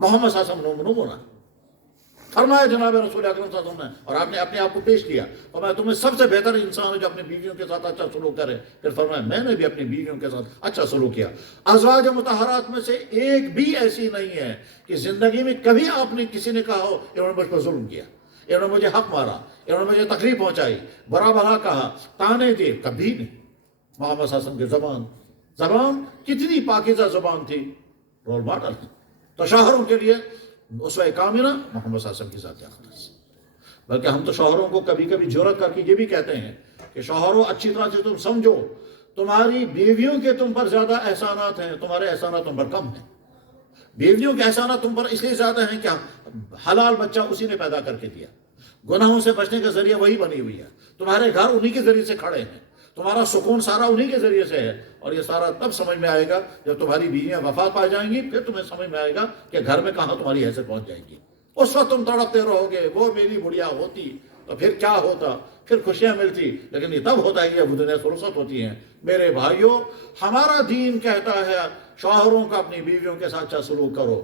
محمد صلی اللہ علیہ وسلم نمونہ فرمایا جناب رسول اکرم صلی اللہ علیہ وسلم نے، اور آپ نے اپنے آپ کو پیش کیا. فرمایا تمہیں سب سے بہتر انسان ہے جو اپنی بیویوں کے ساتھ اچھا سلوک کرے. پھر فرمایا میں نے بھی اپنی بیویوں کے ساتھ اچھا سلوک کیا. ازواج مطہرات میں سے ایک بھی ایسی نہیں ہے کہ زندگی میں کبھی آپ نے کسی نے کہا ہو انہوں نے مجھ پر ظلم کیا، انہوں نے مجھے حق مارا، انہوں نے مجھے تکلیف پہنچائی، برا بھلا کہا، تانے دیے، کبھی نہیں. محمد صلی اللہ علیہ وسلم کی زبان کتنی پاکیزہ زبان تھی، رول ماڈل. تو شوہروں کے لیے اسوہ کاملہ محمد صلی اللہ علیہ وسلم کی ذات اقدس. بلکہ ہم تو شوہروں کو کبھی کبھی جرأت کر کے یہ بھی کہتے ہیں کہ شوہروں اچھی طرح سے تم سمجھو تمہاری بیویوں کے تم پر زیادہ احسانات ہیں، تمہارے احسانات تم پر کم ہیں۔ بیویوں کے احسانات تم پر اس لیے زیادہ ہیں کہ حلال بچہ اسی نے پیدا کر کے دیا، گناہوں سے بچنے کا ذریعہ وہی بنی ہوئی ہے، تمہارے گھر انہی کے ذریعے سے کھڑے ہیں، تمہارا سکون سارا انہی کے ذریعے سے ہے۔ اور یہ سارا تب سمجھ میں آئے گا جب تمہاری بیویاں وفات پا جائیں گی، پھر تمہیں سمجھ میں آئے گا کہ گھر میں کہاں تمہاری حیثیت پہنچ جائے گی۔ اس وقت تم تڑپتے رہو گے، وہ میری بڑھیا ہوتی تو پھر کیا ہوتا، پھر خوشیاں ملتی، لیکن یہ تب ہوتا ہے کہ جب دنیا سے رخصت ہوتی ہیں۔ میرے بھائیوں، ہمارا دین کہتا ہے شوہروں کا اپنی بیویوں کے ساتھ اچھا سلوک کرو۔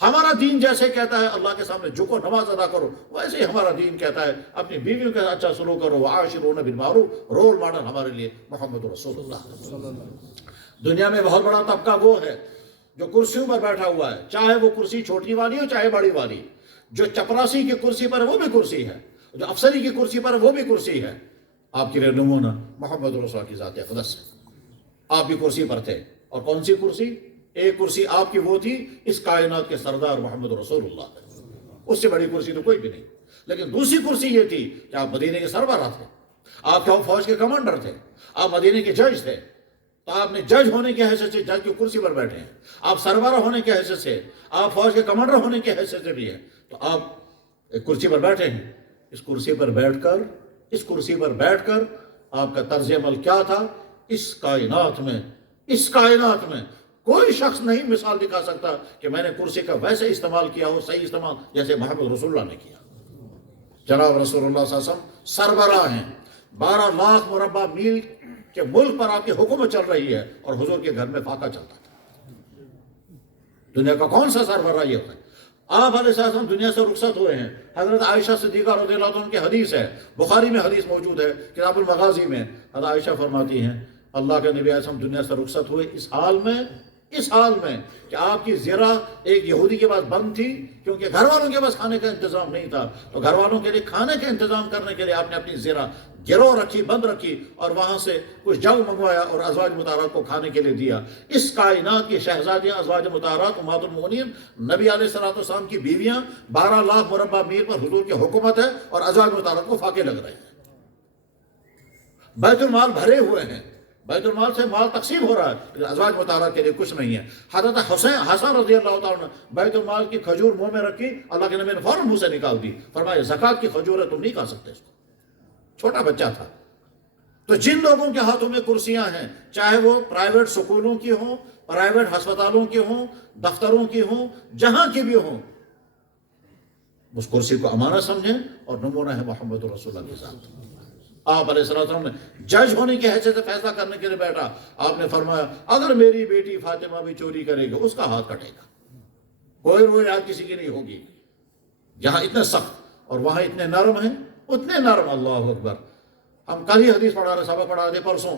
ہمارا دین جیسے کہتا ہے اللہ کے سامنے جھکو نماز ادا کرو، ویسے ہی ہمارا دین کہتا ہے اپنی بیویوں کے ساتھ اچھا سلوک کرو۔ وعاشرون بالمعروف، رول ماڈل ہمارے لیے محمد رسول اللہ۔ دنیا میں بہت بڑا طبقہ وہ ہے جو کرسیوں پر بیٹھا ہوا ہے، چاہے وہ کرسی چھوٹی والی ہو چاہے بڑی والی۔ جو چپراسی کی کرسی پر ہے وہ بھی کرسی ہے، جو افسری کی کرسی پر ہے وہ بھی کرسی ہے۔ آپ کے لیے نمونہ محمد رسول اللہ کی ذات اقدس ہے۔ آپ بھی کرسی پر تھے، اور کون سی کرسی؟ ایک کرسی آپ کی وہ تھی، اس کائنات کے سردار محمد رسول اللہ، اس سے بڑی کرسی تو کوئی بھی نہیں۔ لیکن دوسری کرسی یہ تھی کہ آپ مدینے کے سربراہ تھے، آپ فوج کے کمانڈر تھے، آپ مدینے کے جج تھے، تو آپ نے جج ہونے کی حیثیت سے جج کی کرسی پر بیٹھے ہیں، آپ سربراہ ہونے کی حیثیت سے، آپ فوج کے کمانڈر ہونے کی حیثیت سے بھی ہیں، تو آپ ایک کرسی پر بیٹھے ہیں۔ اس کرسی پر بیٹھ کر آپ کا طرز عمل کیا تھا؟ اس کائنات میں کوئی شخص نہیں مثال دکھا سکتا کہ میں نے کرسی کا ویسے استعمال کیا ہو، صحیح استعمال، جیسے محمد رسول اللہ نے کیا۔ جناب رسول اللہ صلی اللہ علیہ وسلم سربراہ ہیں، 12 لاکھ مربع میل کے ملک پر آپ کی حکومت چل رہی ہے، اور حضور کے گھر میں فاقہ چلتا تھا۔ دنیا کا کون سا سربراہ یہ ہوتا ہے؟ آپ علیہ السلام دنیا سے رخصت ہوئے ہیں۔ حضرت عائشہ صدیقہ رضی اللہ عنہ کی حدیث ہے، بخاری میں حدیث موجود ہے، کتاب المغازی میں۔ حضرت عائشہ فرماتی ہیں اللہ کے نبی علیہ السلام دنیا سے رخصت ہوئے اس حال میں کہ آپ کی زرہ ایک یہودی کے پاس بند تھی، کیونکہ گھر والوں کے پاس کھانے کا انتظام نہیں تھا، تو گھر والوں کے لیے کھانے کا انتظام کرنے کے لیے آپ نے اپنی زرہ گرو رکھی، بند رکھی، اور وہاں سے کچھ جو منگوایا اور ازواج مطہرات کو کھانے کے لیے دیا۔ اس کائنات کی شہزادیاں ازواج مطہرات امہات المؤمنین نبی علیہ السلام کی بیویاں، 12 لاکھ مربع میل پر حضور کی حکومت ہے، اور ازواج مطہرات کو فاقے لگ رہے ہیں۔ بیت المال بھرے ہوئے ہیں، بیت المال سے مال تقسیم ہو رہا ہے، لیکن ازواج مطہرات کے لیے کچھ نہیں ہے۔ حضرت حسن رضی اللہ تعالیٰ نے بیت المال کی کھجور منہ میں رکھی، اللہ کے نبی نے فوراً منہ سے نکال دی، فرمایا زکوٰۃ کی کھجور ہے، تم نہیں کھا سکتے اس کو۔ چھوٹا بچہ تھا۔ تو جن لوگوں کے ہاتھوں میں کرسیاں ہیں، چاہے وہ پرائیویٹ سکولوں کی ہوں، پرائیویٹ ہسپتالوں کی ہوں، دفتروں کی ہوں، جہاں کی بھی ہوں، اس کرسی کو امانت سمجھیں، اور نمونہ ہے محمد رسول اللہ کے ساتھ۔ آپ علیہ السلام نے جج ہونے کی حیثیت سے فیصلہ کرنے کے لیے بیٹھا، آپ نے فرمایا اگر میری بیٹی فاطمہ بھی چوری کرے گی اس کا ہاتھ کٹے گا، کوئی روایت کسی کی نہیں ہوگی۔ جہاں اتنے سخت اور وہاں اتنے نرم ہیں، اتنے نرم، اللہ اکبر۔ ہم کل ہی حدیث پڑھا رہے، سبق پڑھا رہے پرسوں،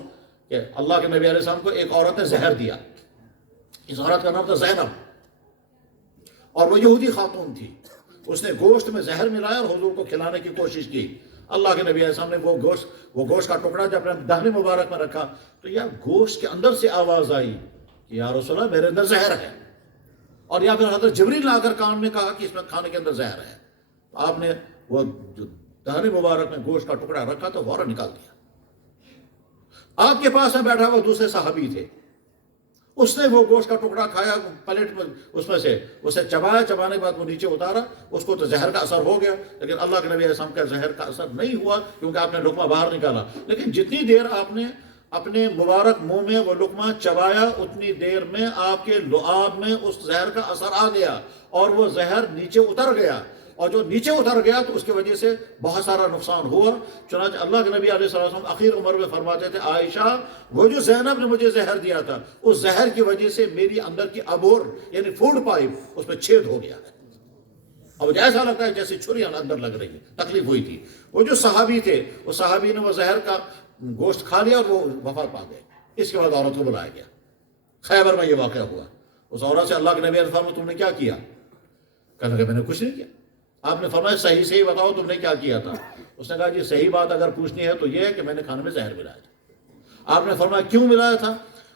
کہ اللہ کے نبی علیہ السلام کو ایک عورت نے زہر دیا۔ اس عورت کا نام تھا زینب، اور وہ یہودی خاتون تھی۔ اس نے گوشت میں زہر ملایا اور حضور کو کھلانے کی کوشش کی۔ اللہ کے نبی علیہ السلام نے وہ گوشت کا ٹکڑا جب اپنے دہنے مبارک میں رکھا، تو یا گوشت کے اندر سے آواز آئی کہ یا رسول اللہ میرے اندر زہر ہے، اور یا پھر حضرت جبریل نے آ کر کان میں کہا کہ اس میں کھانے کے اندر زہر ہے۔ آپ نے وہ دہنے مبارک میں گوشت کا ٹکڑا رکھا تو فوراً نکال دیا۔ آپ کے پاس میں بیٹھا وہ دوسرے صحابی تھے، اس نے وہ گوشت کا ٹکڑا کھایا، پلیٹ میں اس میں سے اسے چبایا، چبانے کے بعد وہ نیچے اتارا، اس کو تو زہر کا اثر ہو گیا، لیکن اللہ کے نبی علیہ السلام کا زہر کا اثر نہیں ہوا، کیونکہ آپ نے لقمہ باہر نکالا۔ لیکن جتنی دیر آپ نے اپنے مبارک منہ میں وہ لقمہ چبایا، اتنی دیر میں آپ کے لعاب میں اس زہر کا اثر آ گیا، اور وہ زہر نیچے اتر گیا، اور جو نیچے اتر گیا تو اس کی وجہ سے بہت سارا نقصان ہوا۔ چنانچہ اللہ کے نبی علیہ السلام آخر عمر میں فرماتے تھے عائشہ وہ جو زینب نے مجھے زہر دیا تھا، اس زہر کی وجہ سے میری اندر کی عبور یعنی فوڈ پائپ اس میں چھید ہو گیا ہے، اب ایسا لگتا ہے جیسے چھریاں اندر لگ رہی ہیں، تکلیف ہوئی تھی۔ وہ جو صحابی تھے، اس صحابی نے وہ زہر کا گوشت کھا لیا اور وہ وفات پا گئے۔ اس کے بعد عورت کو بلایا گیا، خیبر میں یہ واقعہ ہوا۔ اس عورت سے اللہ کے نبی علیہ السلام تم نے کیا کیا؟ کہنے لگا میں نے کچھ نہیں کیا۔ آپ نے فرمایا صحیح صحیح بتاؤ تم نے کیا کیا تھا؟ اس نے کہا جی صحیح بات اگر پوچھنی ہے تو یہ ہے کہ میں نے کھانے میں زہر ملایا تھا۔ آپ نے فرمایا کیوں ملایا تھا؟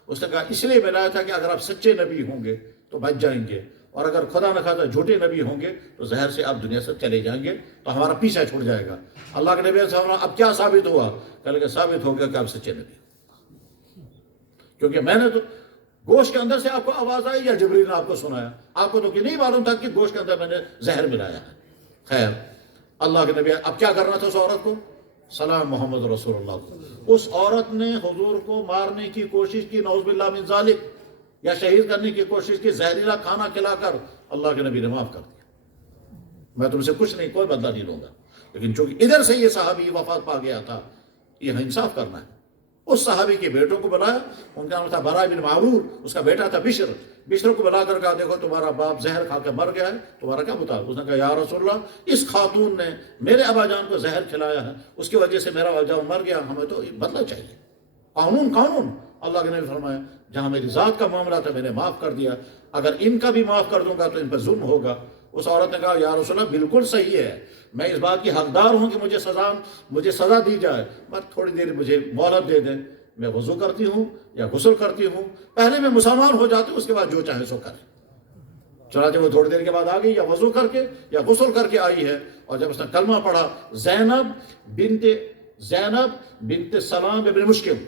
اس نے کہا اس لیے ملایا تھا کہ اگر آپ سچے نبی ہوں گے تو بچ جائیں گے، اور اگر خدا نہ خواستہ جھوٹے نبی ہوں گے تو زہر سے آپ دنیا سے چلے جائیں گے، تو ہمارا پیچھا چھوڑ جائے گا۔ اللہ کے نبی صلی اللہ علیہ وسلم اب کیا ثابت ہوا؟ کہنے لگا ثابت ہو گیا کہ آپ سچے نبی ہوں۔ کیونکہ میں نے تو گوشت کے اندر سے آپ کو آواز آئی یا جبریل نے آپ کو سنایا؟ آپ کو تو کہ نہیں معلوم تھا کہ گوشت کے اندر میں نے زہر ملایا ہے۔ خیر، اللہ کے نبی اب کیا کرنا تھا اس عورت کو؟ سلام محمد رسول اللہ کو۔ اس عورت نے حضور کو مارنے کی کوشش کی، نعوذ باللہ من ذالک، یا شہید کرنے کی کوشش کی، زہریلا کھانا کھلا کر اللہ کے نبی نے معاف کر دیا، میں تم سے کچھ نہیں، کوئی بدلہ نہیں لوں گا۔ لیکن چونکہ ادھر سے یہ صحابی وفات پا گیا تھا، یہ انصاف کرنا ہے۔ اس صحابی کے بیٹوں کو بلایا، ان کا نام تھا برا بن معرور، اس کا بیٹا تھا بشر۔ بشر کو بلا کر کہا دیکھو تمہارا باپ زہر کھا کے مر گیا ہے، تمہارا کیا بتا؟ اس نے کہا یا رسول اللہ، اس خاتون نے میرے ابا جان کو زہر کھلایا ہے، اس کی وجہ سے میرا ابا جان مر گیا، ہمیں تو بدلہ چاہیے۔ قانون اللہ کے نبی فرمایا جہاں میری ذات کا معاملہ تھا میں نے معاف کر دیا، اگر ان کا بھی معاف کر دوں گا تو ان پر ظلم ہوگا۔ اس عورت نے کہا یا رسول اللہ بالکل صحیح ہے، میں اس بات کی حقدار ہوں کہ مجھے سزا دی جائے، پر تھوڑی دیر مجھے مہلت دے دیں، میں وضو کرتی ہوں یا غسل کرتی ہوں، پہلے میں مسلمان ہو جاتی ہوں، اس کے بعد جو چاہے سو کرے۔ چنانچہ وہ تھوڑی دیر کے بعد آ گئی، یا وضو کر کے یا غسل کر کے آئی ہے، اور جب اس نے کلمہ پڑھا زینب بنت سلام ابن مشکم،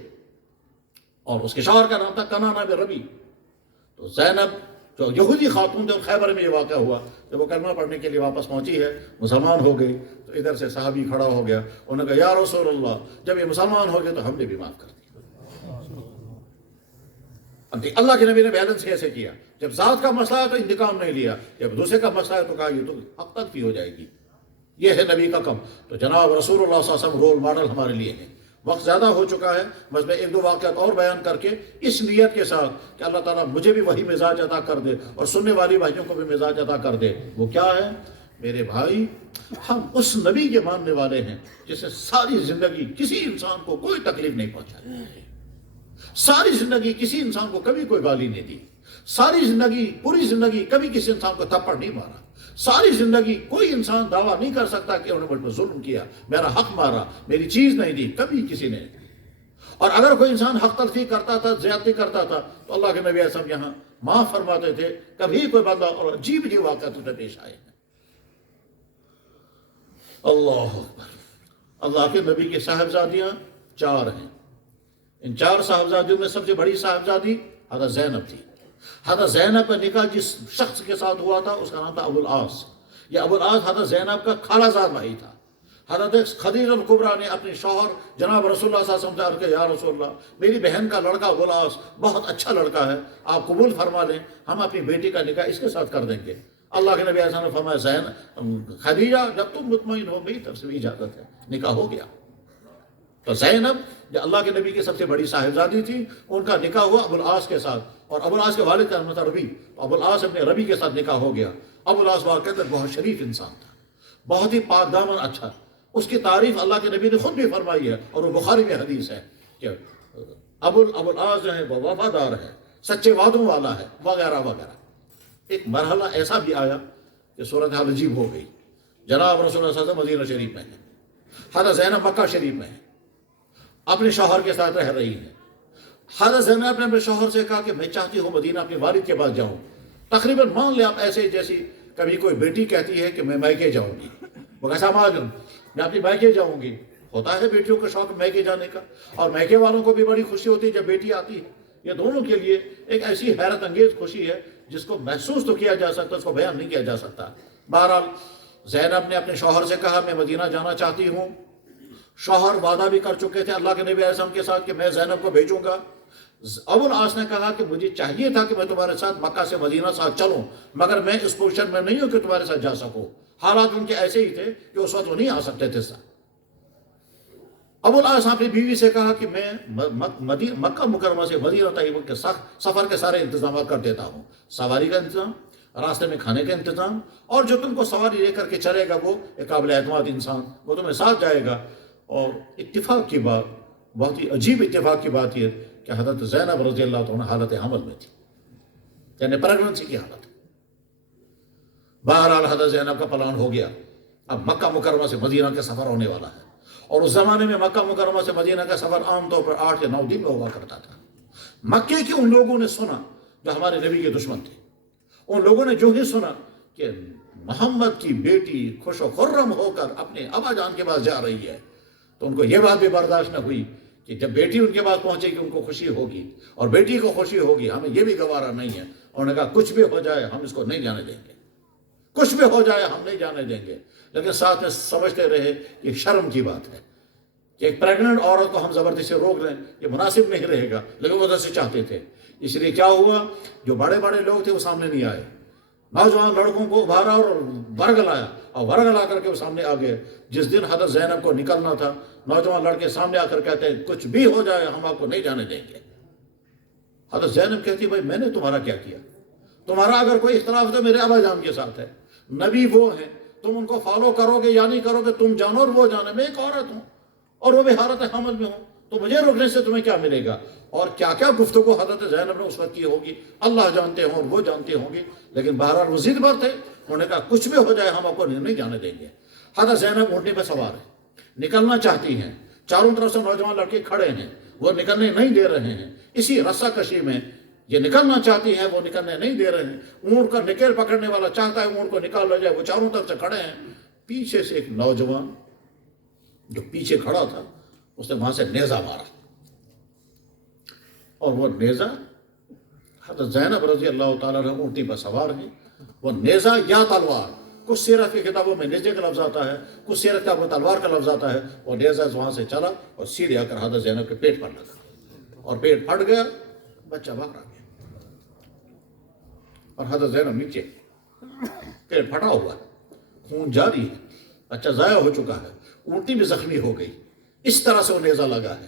اور اس کے شوہر کا نام تھا کنانہ بن ربی، تو زینب جو یہودی خاتون تھے، خیبر میں یہ واقعہ ہوا، جب وہ کلمہ پڑھنے کے لیے واپس پہنچی ہے، مسلمان ہو گئی، تو ادھر سے صحابی کھڑا ہو گیا، انہوں نے کہا یا رسول اللہ جب یہ مسلمان ہو گئے تو ہم نے بھی معاف کر دیا۔ اب اللہ کے نبی نے بیلنس کیسے کیا؟ جب ذات کا مسئلہ ہے تو انتقام نہیں لیا، جب دوسرے کا مسئلہ ہے تو کہا یہ تو حق تلفی ہو جائے گی، یہ ہے نبی کا کم۔ تو جناب رسول اللہ صلی اللہ علیہ وسلم رول ماڈل ہمارے لیے ہیں۔ وقت زیادہ ہو چکا ہے، بس میں ایک دو واقعات اور بیان کر کے اس نیت کے ساتھ کہ اللہ تعالیٰ مجھے بھی وہی مزاج عطا کر دے اور سننے والی بھائیوں کو بھی مزاج عطا کر دے۔ وہ کیا ہے میرے بھائی؟ ہم اس نبی کے ماننے والے ہیں جس نے ساری زندگی کسی انسان کو کوئی تکلیف نہیں پہنچائی، ساری زندگی کسی انسان کو کبھی کوئی گالی نہیں دی، ساری زندگی پوری زندگی کبھی کسی انسان کو تھپڑ نہیں مارا، ساری زندگی کوئی انسان دعویٰ نہیں کر سکتا کہ انہوں نے مجھ پر ظلم کیا، میرا حق مارا، میری چیز نہیں دی، کبھی کسی نے۔ اور اگر کوئی انسان حق تلفی کرتا تھا، زیادتی کرتا تھا، تو اللہ کے نبی صاحب یہاں معاف فرماتے تھے، کبھی کوئی بدلہ، اور عجیب عجیب واقعات اسے پیش آئے ہیں۔ اللہ اکبر۔ اللہ کے نبی کی صاحبزادیاں 4 ہیں، ان 4 صاحبزادیوں میں سب سے بڑی صاحبزادی حضرت زینب تھی۔ حضرت زینب کا نکاح جس شخص کے ساتھ ہوا تھا اس کا نام تھا ابو العاص۔ یہ ابو العاص حضرت زینب کا خالہ زاد بھائی تھا۔ حضرت خدیجہ الکبریٰ نے اپنے شوہر جناب رسول اللہ صلی اللہ علیہ وسلم سے عرض کیا یا رسول اللہ میری بہن کا لڑکا ابو العاص بہت اچھا لڑکا ہے، آپ قبول فرما لیں، ہم اپنی بیٹی کا نکاح اس کے ساتھ کر دیں گے۔ اللہ کے نبی نے فرمایا خدیجہ جب تم مطمئن ہو میری طرف سے بھی اجازت ہے، نکاح ہو گیا۔ تو زینب جو اللہ کے نبی کی سب سے بڑی صاحبزادی تھی، ان کا نکاح ہوا ابو العاص کے ساتھ، اور ابو العاص کے والد کا نام تھا ربی، ابو العاص اپنے ربی کے ساتھ نکاح ہو گیا۔ ابو العاص واقعہ بہت شریف انسان تھا، بہت ہی پاک دامن، اچھا، اس کی تعریف اللہ کے نبی نے خود بھی فرمائی ہے، اور وہ بخاری میں حدیث ہے کہ ابو العاص جو ہے وہ وفادار ہے، سچے وعدوں والا ہے، وغیرہ وغیرہ۔ ایک مرحلہ ایسا بھی آیا کہ صورتحال عجیب ہو گئی۔ جناب رسول اللہ صلی اللہ علیہ وسلم مدینہ شریف میں ہے، حضرت زینب مکہ شریف میں ہے، اپنے شوہر کے ساتھ رہ رہی ہے۔ حضرت زینب نے اپنے شوہر سے کہا کہ میں چاہتی ہوں مدینہ اپنے والد کے پاس جاؤں، تقریباً مان لے آپ ایسے جیسی کبھی کوئی بیٹی کہتی ہے کہ میں میکے جاؤں گی، وہ کیسا معلوم میں اپنی میکے جاؤں گی، ہوتا ہے بیٹیوں کا شوق میکے جانے کا، اور میکے والوں کو بھی بڑی خوشی ہوتی ہے جب بیٹی آتی ہے۔ یہ دونوں کے لیے ایک ایسی حیرت انگیز خوشی ہے جس کو محسوس تو کیا جا سکتا، اس کو بیان نہیں کیا جا سکتا۔ بہرحال زینب نے اپنے شوہر سے کہا میں مدینہ جانا چاہتی ہوں۔ شوہر وعدہ بھی کر چکے تھے اللہ کے نبی علیہ السلام کے ساتھ کہ میں زینب کو بھیجوں گا۔ ابو العاص نے کہا کہ مجھے چاہیے تھا کہ میں تمہارے ساتھ مکہ سے مدینہ ساتھ چلوں، مگر میں اس پوزیشن میں نہیں ہوں کہ تمہارے ساتھ جا سکوں۔ حالات ان کے ایسے ہی تھے کہ اس وقت وہ نہیں آ سکتے تھے۔ ابو العاص اپنی بیوی سے کہا کہ میں مکہ مکرمہ سے مدینہ طیبہ کے سفر کے سارے انتظامات کر دیتا ہوں، سواری کا انتظام، راستے میں کھانے کا انتظام، اور جو تم کو سواری لے کر کے چلے گا وہ ایک قابل اعتماد انسان، وہ تمہیں ساتھ جائے گا۔ اور اتفاق کی بات، بہت ہی عجیب اتفاق کی بات یہ کہ حضرت زینب رضی اللہ عنہ حالت حمل میں تھی، یعنی پریگننسی کی حالت۔ بہرحال حضرت زینب کا پلان ہو گیا، اب مکہ مکرمہ سے مدینہ کا سفر ہونے والا ہے، اور اس زمانے میں مکہ مکرمہ سے مدینہ کا سفر عام طور پر 8 یا 9 دن میں ہوا کرتا تھا۔ مکے کے ان لوگوں نے سنا جو ہمارے نبی کے دشمن تھے، ان لوگوں نے جو ہی سنا کہ محمد کی بیٹی خوش و خرم ہو کر اپنے ابا جان کے پاس جا رہی ہے، تو ان کو یہ بات بھی برداشت نہ ہوئی کہ جب بیٹی ان کے پاس پہنچے گی ان کو خوشی ہوگی اور بیٹی کو خوشی ہوگی، ہمیں یہ بھی گوارا نہیں ہے۔ انہوں نے کہا کچھ بھی ہو جائے ہم اس کو نہیں جانے دیں گے، کچھ بھی ہو جائے ہم نہیں جانے دیں گے، لیکن ساتھ میں سمجھتے رہے کہ شرم کی بات ہے کہ ایک پریگننٹ عورت کو ہم زبردستی سے روک لیں، یہ مناسب نہیں رہے گا، لیکن وہ سے چاہتے تھے۔ اس لیے کیا ہوا، جو بڑے بڑے لوگ تھے وہ سامنے نہیں آئے، نوجوان لڑکوں کو ابھارا اور ورگلایا، اور ورگلا کر کے وہ سامنے آ گئے۔ جس دن حضرت زینب کو نکلنا تھا، نوجوان لڑکے سامنے آ کر کہتے ہیں کچھ بھی ہو جائے ہم آپ کو نہیں جانے دیں گے۔ حضرت زینب کہتی بھائی میں نے تمہارا کیا کیا؟ تمہارا اگر کوئی اختلاف تو میرے ابا جان کے ساتھ ہے، نبی وہ ہیں، تم ان کو فالو کرو گے یا نہیں کرو گے تم جانو اور وہ جانے، میں ایک عورت ہوں اور وہ بھی حالت حمل میں ہوں، تو مجھے روکنے سے تمہیں کیا ملے گا؟ اور کیا کیا گفتگو حضرت زینب نے اس وقت کی ہوگی اللہ جانتے ہوں اور وہ جانتے ہوں گی، لیکن بہرحال وہ ضد پر تھے۔ انہوں نے کہا کچھ بھی ہو جائے ہم آپ کو نہیں جانے دیں گے۔ حضرت زینب اونٹنی پہ سوار ہے، نکلنا چاہتی ہیں، چاروں طرف سے نوجوان لڑکے کھڑے ہیں، وہ نکلنے نہیں دے رہے ہیں۔ اسی رسہ کشی میں یہ نکلنا چاہتی ہیں، وہ نکلنے نہیں دے رہے ہیں۔ اونٹ کا نکیل پکڑنے والا چاہتا ہے اونٹ کو نکال لے جائے، وہ چاروں طرف سے کھڑے ہیں۔ پیچھے سے ایک نوجوان جو پیچھے کھڑا تھا اس نے وہاں سے نیزہ مارا، اور وہ نیزہ حضرت زینب رضی اللہ تعالیٰ عنہ اونٹی پر سوار ہیں، وہ نیزہ یا تلوار، کچھ سیرت کی کتابوں میں نیزے کا لفظ آتا ہے، کچھ سیرت کا تلوار کا لفظ آتا ہے، اور نیزہ وہاں سے چلا اور سیدھے آ کر حضرت زینب کے پیٹ پر لگا، اور پیٹ پھٹ گیا، بچہ باہر آ گیا، اور حضرت زینب نیچے، پیٹ پھٹا ہوا ہے، خون جاری ہے، بچہ ضائع ہو چکا ہے، اونٹی بھی زخمی ہو گئی، اس طرح سے وہ نیزہ لگا ہے۔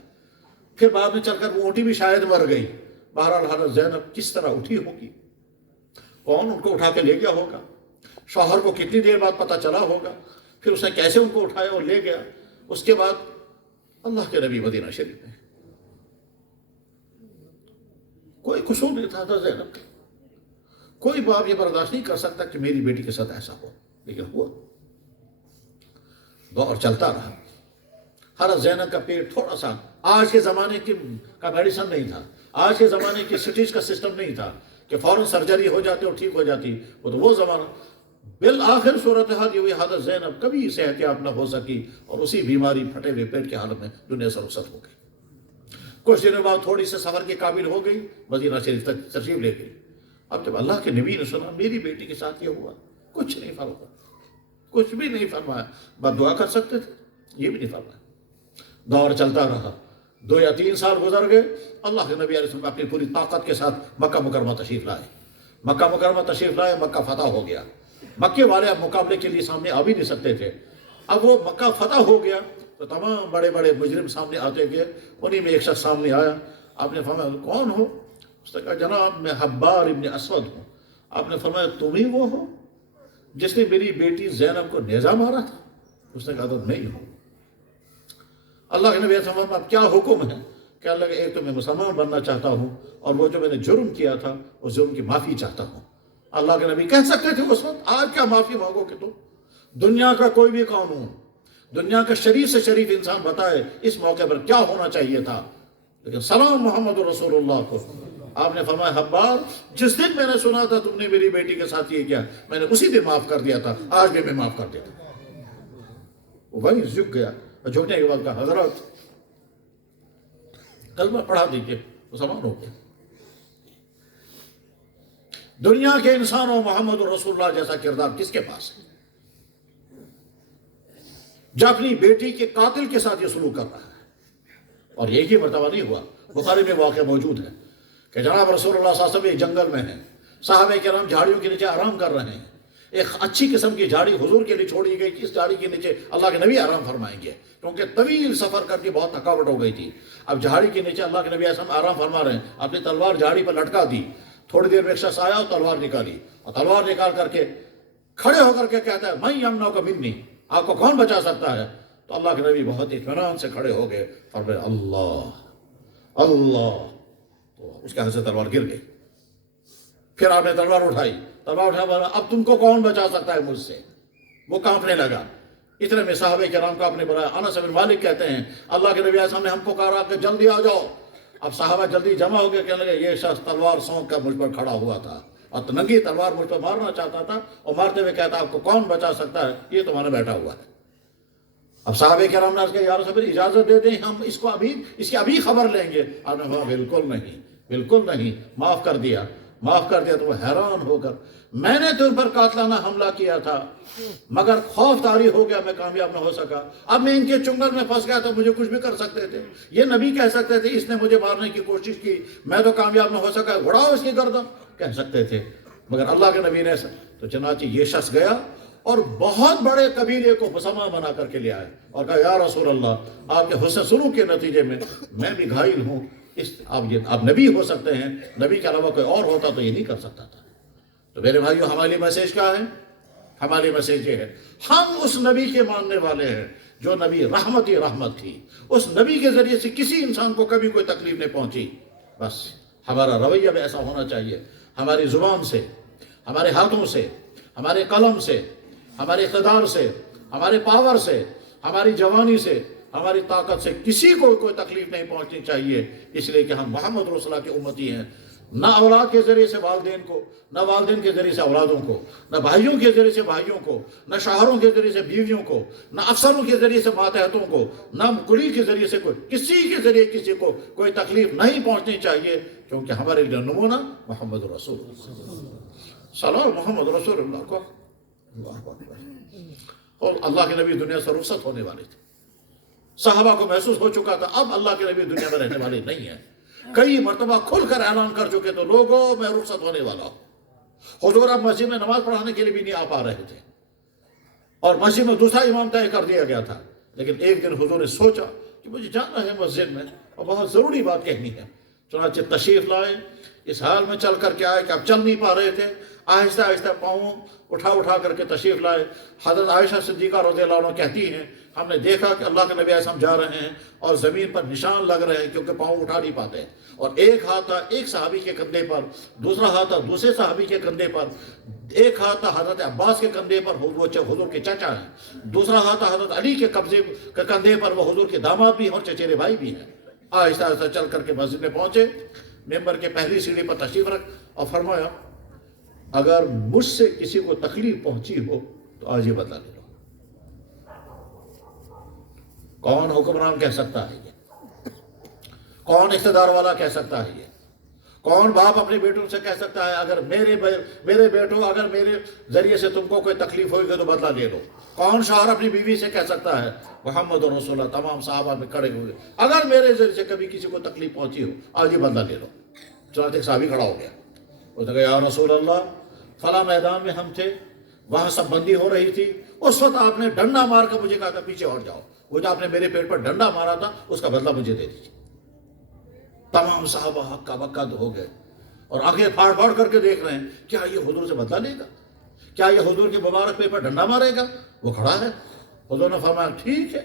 پھر بعد میں چل کر وہ اونٹی بھی شاید مر گئی۔ بہرحال حضرت زینب کس طرح اٹھی ہوگی، کون ان کو اٹھا کے لے گیا ہوگا، شوہر کو کتنی دیر بعد پتہ چلا ہوگا، پھر اس نے کیسے ان کو اٹھایا اور لے گیا۔ اس کے بعد اللہ کے نبی مدینہ شریف میں، کوئی قصور نہیں تھا حضرت زینب کا، کوئی باپ یہ برداشت نہیں کر سکتا کہ میری بیٹی کے ساتھ ایسا ہو، لیکن ہوا۔ دور چلتا رہا، حضرت زینب کا پیٹ تھوڑا سا، آج کے زمانے کا میڈیسن نہیں تھا، آج کے زمانے کی سٹیج کا سسٹم نہیں تھا کہ فوراً سرجری ہو جاتی اور ٹھیک ہو جاتی، وہ زمانہ۔ بالآخر صورتحال یہ ہوئی، حضرت زینب کبھی صحت یاب نہ ہو سکی اور اسی بیماری پھٹے ہوئے پیٹ کے حالت میں دنیا سے رخصت ہو گئی۔ کچھ دنوں بعد تھوڑی سے سفر کے قابل ہو گئی، مدینہ شریف تک تشریف لے گئی۔ اب جب اللہ کے نبی نے سنا میری بیٹی کے ساتھ یہ ہوا، کچھ نہیں فرمایا، کچھ بھی نہیں فرمایا، بس دعا کر سکتے تھے، یہ بھی نہیں فرمایا۔ دور چلتا رہا، 2 یا 3 سال گزر گئے، اللہ کے نبی علیہ السلام اپنی پوری طاقت کے ساتھ مکہ مکرمہ تشریف لائے، مکہ مکرمہ تشریف لائے، مکہ فتح ہو گیا۔ مکے والے اب مقابلے کے لیے سامنے آ بھی نہیں سکتے تھے۔ اب وہ مکہ فتح ہو گیا تو تمام بڑے بڑے مجرم سامنے آتے گئے، انہی میں ایک شخص سامنے آیا، آپ نے فرمایا کون ہو؟ اس نے کہا جناب میں حبار ابن اسود ہوں۔ آپ نے فرمایا تم ہی وہ ہو جس نے میری بیٹی زینب کو نیزہ مارا تھا؟ اس نے کہا تو نہیں ہوں۔ اللہ کے نبی صلی اللہ علیہ وسلم اب کیا حکم ہے؟ کہنے لگے ایک تو میں مسلمان بننا چاہتا ہوں، اور وہ جو میں نے جرم کیا تھا اس جرم کی معافی چاہتا ہوں۔ اللہ کے نبی کہہ سکتے تھے اس وقت آج کیا معافی مانگو کہ تم؟ دنیا کا کوئی بھی قانون، دنیا کا شریف سے شریف انسان بتائے اس موقع پر کیا ہونا چاہیے تھا، لیکن سلام محمد رسول اللہ کو آپ نے فرمایا حبار جس دن میں نے سنا تھا تم نے میری بیٹی کے ساتھ یہ کیا، میں نے اسی دن معاف کر دیا تھا، آج بھی میں معاف کر دیتا۔ وہی جھک گیا اور جھکنے کے بعد کہا حضرت کلمہ پڑھا دیجئے، مسلمان ہو گیا۔ دنیا کے انسانوں محمد رسول اللہ جیسا کردار کس کے پاس ہے جو اپنی بیٹی کے قاتل کے ساتھ یہ سلوک کر رہا ہے؟ اور ایک ہی مرتبہ نہیں ہوا، بخاری میں واقعہ موجود ہے کہ جناب رسول اللہ صلی اللہ علیہ وسلم ایک جنگل میں ہیں، صحابہ کرام جھاڑیوں کے نیچے آرام کر رہے ہیں، ایک اچھی قسم کی جھاڑی حضور کے لیے چھوڑی گئی، اس جھاڑی کے نیچے اللہ کے نبی آرام فرمائیں گے کیونکہ طویل سفر کر کے بہت تھکاوٹ ہو گئی تھی۔ اب جھاڑی کے نیچے اللہ کے نبی علیہ السلام آرام فرما رہے ہیں، اپنی تلوار جھاڑی پر لٹکا دی، تھوڑی دیر میں ایک شخص آیا اور تلوار نکالی، اور تلوار نکال کر کے کھڑے ہو کر کے کہتا ہے میں یمنعک منی، آپ کو کون بچا سکتا ہے؟ تو اللہ کے نبی بہت اطمینان سے کھڑے ہو گئے، فرمایا اللہ اللہ، تو اس کے ہاتھ سے تلوار گر گئی۔ پھر آپ نے تلوار اٹھائی، اب تم کو کون بچا سکتا ہے مجھ سے؟ وہ کانپنے لگا۔ اتنے میں صحابہ کرام کو اپنے بلایا، انس بن مالک کہتے ہیں اللہ کے نبی علیہ السلام نے ہم کو کہا کہ جلدی آ جاؤ۔ اب صحابہ جلدی جمع ہو گئے، کہنے لگے یہ شخص تلوار سونک کر مجھ پر کھڑا ہوا تھا اور ننگی تلوار مجھ پر مارنا چاہتا تھا، اور مارتے ہوئے کہتا آپ کو کون بچا سکتا ہے؟ یہ تمہارا بیٹا ہوا ہے۔ اب صحابہ کرام نے عرض کیا یا رسول اللہ اجازت دے دیں ہم اس کی ابھی خبر لیں گے. آپ نے کہا بالکل نہیں، بالکل نہیں، معاف کر دیا. تو وہ حیران ہو کر میں نے تم پر قاتلانہ حملہ کیا تھا مگر خوف طاری ہو گیا، میں کامیاب نہ ہو سکا. اب میں ان کے چنگل میں پھنس گیا تو مجھے کچھ بھی کر سکتے تھے. یہ نبی کہہ سکتے تھے اس نے مجھے مارنے کی کوشش کی، میں تو کامیاب نہ ہو سکا، اڑاؤ اس کی گردن، کہہ سکتے تھے. مگر اللہ کے نبی نے تو چنانچہ یہ شخص گیا اور بہت بڑے قبیلے کو مسلمان بنا کر کے لے آئے اور کہا یا رسول اللہ آپ کے حسن سلوک کے نتیجے میں بھی گھائل ہوں، آپ نبی ہو سکتے ہیں، نبی کے علاوہ کوئی اور ہوتا تو یہ نہیں کر سکتا تھا. تو میرے بھائیو ہماری میسیج کیا ہے؟ ہماری میسیج یہ ہے ہم اس نبی کے ماننے والے ہیں جو نبی رحمت تھی. اس نبی کے ذریعے سے کسی انسان کو کبھی کوئی تکلیف نہیں پہنچی. بس ہمارا رویہ بھی ایسا ہونا چاہیے، ہماری زبان سے، ہمارے ہاتھوں سے، ہمارے قلم سے، ہمارے اقتدار سے، ہمارے پاور سے، ہماری جوانی سے، ہماری طاقت سے کسی کو کوئی تکلیف نہیں پہنچنی چاہیے، اس لیے کہ ہم محمد رسول اللہ کے امتی ہیں. نہ اولاد کے ذریعے سے والدین کو، نہ والدین کے ذریعے سے اولادوں کو، نہ بھائیوں کے ذریعے سے بھائیوں کو، نہ شوہروں کے ذریعے سے بیویوں کو، نہ افسروں کے ذریعے سے ماتحتوں کو، نہ کلی کے ذریعے سے کسی کے ذریعے کسی کو کوئی تکلیف نہیں پہنچنی چاہیے، کیونکہ ہمارے لیے نمونہ محمد رسول اللہ صلی محمد رسول اللہ کو. اور اللہ کے نبی دنیا سے رخصت ہونے والے تھے. صحابہ کو محسوس ہو چکا تھا اب اللہ کے نبی دنیا میں رہنے والے نہیں ہیں. کئی مرتبہ کھل کر اعلان کر چکے تو لوگوں میں رخصت ہونے والا ہوں. حضور اب مسجد میں نماز پڑھانے کے لیے بھی نہیں آ پا رہے تھے اور مسجد میں دوسرا امام طے کر دیا گیا تھا. لیکن ایک دن حضور نے سوچا کہ مجھے جانا ہے مسجد میں اور بہت ضروری بات کہنی ہے. چنانچہ تشریف لائے، اس حال میں چل کر کے آئے کہ اب چل نہیں پا رہے تھے، آہستہ آہستہ پاؤں اٹھا کر کے تشریف لائے. حضرت عائشہ صدیقہ رضی اللہ عنہ کہتی ہیں ہم نے دیکھا کہ اللہ کے نبی ہم جا رہے ہیں اور زمین پر نشان لگ رہے ہیں کیونکہ پاؤں اٹھا نہیں پاتے، اور ایک ہاتھ تھا ایک صحابی کے کندھے پر، دوسرا ہاتھ تھا دوسرے صحابی کے کندھے پر، ایک ہاتھ تھا حضرت عباس کے کندھے پر، وہ حضور کے چچا ہیں، دوسرا ہاتھ تھا حضرت علی کے کندھے پر، وہ حضور کے داماد بھی ہیں اور چچیرے بھائی بھی ہیں. آہستہ آہستہ چل کر کے مسجد میں پہنچے، ممبر کے پہلی سیڑھی پر تشریف رکھ اور فرمایا اگر مجھ سے کسی کو تکلیف پہنچی ہو تو آج یہ بدلہ لے لو. کون حکمران کہہ سکتا ہے یہ؟ کون اقتدار والا کہہ سکتا ہے یہ؟ کون باپ اپنے بیٹوں سے کہہ سکتا ہے اگر میرے بیٹوں اگر میرے ذریعے سے تم کو کوئی تکلیف ہوئی تو بدلہ لے لو؟ کون شوہر اپنی بیوی سے کہہ سکتا ہے؟ محمد رسول اللہ تمام صحابہ میں کھڑے ہوئے اگر میرے ذریعے سے کبھی کسی کو تکلیف پہنچی ہو آج یہ بدلہ لے لو. چنانچہ ایک صحابی کھڑا ہو گیا، اس نے کہا یا رسول اللہ فلاں میدان میں ہم تھے، وہاں سب بندی ہو رہی تھی، اس وقت آپ نے ڈنڈا مار کر مجھے کہا تھا پیچھے ہٹ جاؤ، وہ جو آپ نے میرے پیٹ پر ڈنڈا مارا تھا اس کا بدلہ مجھے دے دیجیے. تمام صحابہ ہکا بکا ہو گئے اور آنکھیں پھاڑ کر کے دیکھ رہے ہیں کیا یہ حضور سے بدلہ لے گا؟ کیا یہ حضور کے مبارک پیٹ پر ڈنڈا مارے گا؟ وہ کھڑا ہے. حضور نے فرمایا ٹھیک ہے،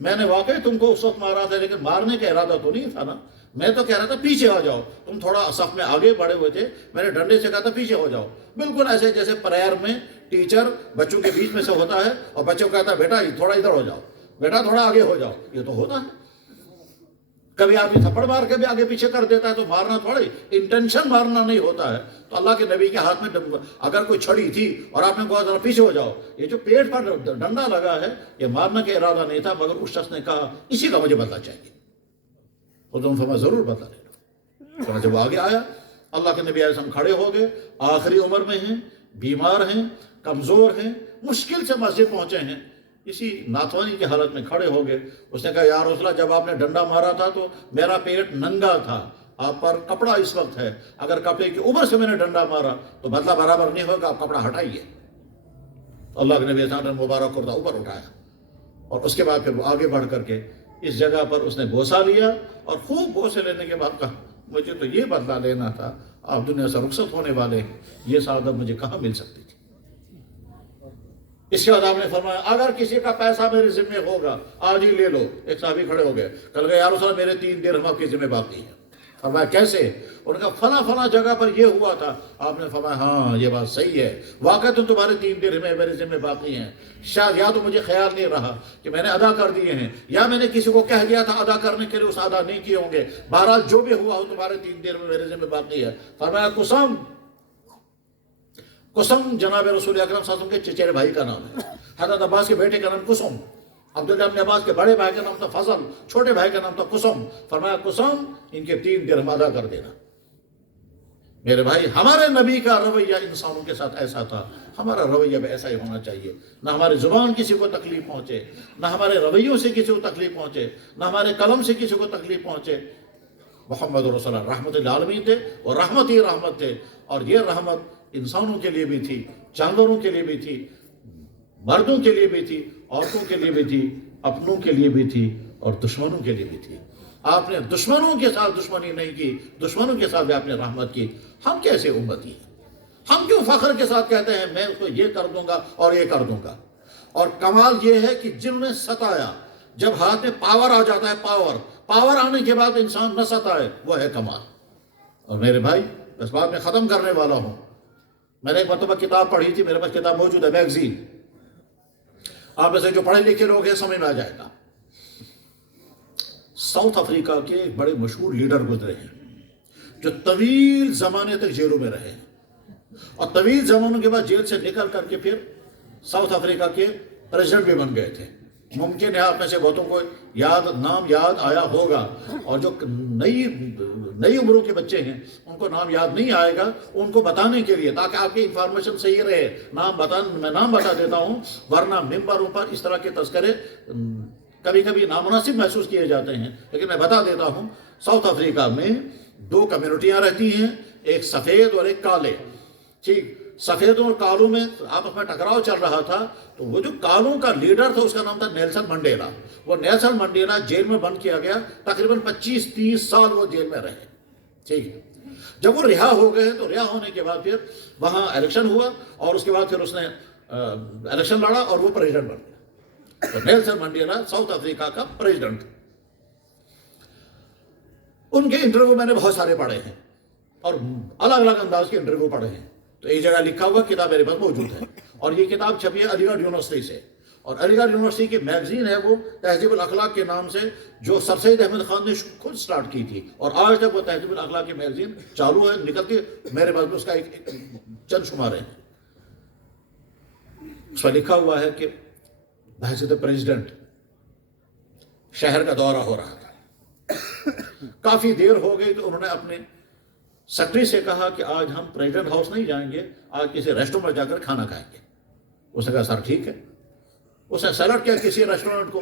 میں نے واقعی تم کو اس وقت مارا تھا لیکن مارنے کا ارادہ تو نہیں تھا نا، میں تو کہہ رہا تھا پیچھے آ جاؤ، تم تھوڑا صف میں آگے بڑھے ہوئے تھے، میں نے ڈنڈے سے کہا تھا پیچھے ہو جاؤ. بالکل ایسے جیسے پریئر میں ٹیچر بچوں کے بیچ میں سے ہوتا ہے اور بچوں کو کہتا ہے بیٹا تھوڑا ادھر ہو جاؤ، بیٹا تھوڑا آگے ہو جاؤ. یہ تو ہوتا ہے. کبھی آدمی تھپڑ مار کے بھی آگے پیچھے کر دیتا ہے تو مارنا تھوڑی انٹینشن مارنا نہیں ہوتا ہے. تو اللہ کے نبی کے ہاتھ میں اگر کوئی چھڑی تھی اور آپ نے کہا ذرا پیچھے ہو جاؤ، یہ جو پیٹ پر ڈنڈا لگا ہے یہ مارنے کا ارادہ نہیں تھا، مگر اس شخص نے کہا اسی کا مجھے بدلہ چاہیے. حضور نے فرمایا ضرور بدلہ لے لو. جب وہ آگے آیا اللہ کے نبی علیہ السلام کھڑے ہو گئے، آخری عمر میں ہیں، بیمار ہیں، کمزور ہیں، مشکل سے مسجد پہنچے ہیں، اسی ناتوانی کی حالت میں کھڑے ہو گئے. اس نے کہا یا رسول اللہ جب آپ نے ڈنڈا مارا تھا تو میرا پیٹ ننگا تھا، آپ پر کپڑا اس وقت ہے، اگر کپڑے کی اوپر سے میں نے ڈنڈا مارا تو بدلہ برابر نہیں ہوگا، آپ کپڑا ہٹائیے. اللہ کے نبی صلی اللہ علیہ وسلم نے مبارک کرتا اوپر اٹھایا اور اس کے بعد پھر وہ آگے بڑھ کر کے اس جگہ پر اس نے بوسہ لیا اور خوب بوسے لینے کے بعد کہا مجھے تو یہ بدلہ لینا تھا، آپ دنیا سے رخصت ہونے والے ہیں، یہ سعادت مجھے کہاں مل سکتی تھی. اس کے بعد آپ نے فرمایا اگر کسی کا پیسہ میرے ذمہ ہوگا آج ہی لے لو. ایک صحابی کھڑے ہو گئے، کل گئے یا رسول اللہ میرے 3 درہم آپ کے ذمہ باقی ہیں. فرمایا کیسے؟ انہوں نے کہا فلاں جگہ پر یہ ہوا تھا. آپ نے فرمایا ہاں یہ بات صحیح ہے، واقعی تو تمہارے 3 درہم میرے ذمہ باقی ہیں، شاید یا تو مجھے خیال نہیں رہا کہ میں نے ادا کر دیے ہیں یا میں نے کسی کو کہہ دیا تھا ادا کرنے کے لیے اس ادا نہیں کیے ہوں گے. بہرحال جو بھی ہوا ہو تمہارے 3 درہم میرے ذمہ باقی ہے. فرمایا قسم جناب رسول اکرم صلی اللہ علیہ وسلم کے چچیرے بھائی کا نام ہے، حضرت عباس کے بیٹے کا نام قسم. عبداللہ ابن عباس کے بڑے بھائی کا نام تھا فضل، چھوٹے بھائی کا نام تھا قسم. فرمایا قسم ان کے 3 درہم ادا کر دینا. میرے بھائی ہمارے نبی کا رویہ انسانوں کے ساتھ ایسا تھا، ہمارا رویہ بھی ایسا ہی ہونا چاہیے. نہ ہماری زبان کسی کو تکلیف پہنچے، نہ ہمارے رویوں سے کسی کو تکلیف پہنچے، نہ ہمارے قلم سے کسی کو تکلیف پہنچے. محمد رسول اللہ رحمت للعالمین تھے اور رحمت ہی رحمت تھے. اور یہ رحمت انسانوں کے لیے بھی تھی، جانوروں کے لیے بھی تھی، مردوں کے لیے بھی تھی، عورتوں کے لیے بھی تھی، اپنوں کے لیے بھی تھی اور دشمنوں کے لیے بھی تھی. آپ نے دشمنوں کے ساتھ دشمنی نہیں کی، دشمنوں کے ساتھ بھی آپ نے رحمت کی. ہم کیسے امتی ہیں؟ ہم کیوں فخر کے ساتھ کہتے ہیں میں اس کو یہ کر دوں گا اور یہ کر دوں گا؟ اور کمال یہ ہے کہ جنہوں نے ستایا، جب ہاتھ میں پاور آ جاتا ہے، پاور آنے کے بعد انسان نہ ستائے، وہ ہے کمال. اور میرے بھائی اس بات میں ختم کرنے والا ہوں. میں نے ایک مرتبہ کتاب پڑھی تھی، میرے پاس کتاب موجود ہے، میگزین. آپ میں سے جو پڑھے لکھے لوگ ہیں سمجھ میں آ جائے گا. ساؤتھ افریقہ کے ایک بڑے مشہور لیڈر گزرے ہیں جو طویل زمانے تک جیلوں میں رہے ہیں، اور طویل زمانوں کے بعد جیل سے نکل کر کے پھر ساؤتھ افریقہ کے پریزیڈنٹ بھی بن گئے تھے. ممکن ہے آپ میں سے بہتوں کو نام یاد آیا ہوگا، اور جو نئی عمروں کے بچے ہیں ان کو نام یاد نہیں آئے گا. ان کو بتانے کے لیے تاکہ آپ کی انفارمیشن صحیح رہے، میں نام بتا دیتا ہوں، ورنہ ممبروں پر اس طرح کے تذکرے کبھی کبھی نامناسب محسوس کیے جاتے ہیں. لیکن میں بتا دیتا ہوں، ساؤتھ افریقہ میں 2 کمیونٹیاں رہتی ہیں، ایک سفید اور ایک کالے. ٹھیک، سفیدوں اور کالوں میں آپس میں ٹکراؤ چل رہا تھا. تو وہ جو کالوں کا لیڈر تھا اس کا نام تھا نیلسن منڈیلا. وہ نیلسن منڈیلا جیل میں بند کیا گیا، تقریباً 25-30 سال وہ جیل میں رہے. ٹھیک ہے، جب وہ رہا ہو گئے تو رہا ہونے کے بعد پھر وہاں الیکشن ہوا، اور اس کے بعد پھر اس نے الیکشن لڑا اور وہ پریزیڈنٹ بن گیا. تو نیلسن منڈیلا ساؤتھ افریقہ کا پریزیڈنٹ. ان کے انٹرویو میں نے بہت سارے پڑھے ہیں اور الگ الگ انداز کے انٹرویو پڑھے ہیں. تو ایک جگہ لکھا ہوا کتاب میرے پاس موجود ہے، اور یہ کتاب چھپی ہے علی گڑھ یونیورسٹی سے. اور علی گڑھ یونیورسٹی کی میگزین ہے وہ تہذیب الاخلاق کے نام سے، جو سر سید احمد خان نے خود سٹارٹ کی تھی، اور آج تک وہ تہذیب الاخلاق کی میگزین چالو ہے، نکلتی. میرے پاس بھی اس کا ایک چند شمارے ہیں. اس پر لکھا ہوا ہے کہ بحیثیت پریزیڈنٹ شہر کا دورہ ہو رہا تھا، کافی دیر ہو گئی. تو انہوں نے اپنے سیکرٹری سے کہا کہ آج ہم پریزیڈنٹ ہاؤس نہیں جائیں گے، آج کسی ریسٹورنٹ میں جا کر کھانا کھائیں گے. اس نے کہا سر ٹھیک ہے. اس نے سیلکٹ کیا کسی ریسٹورنٹ کو.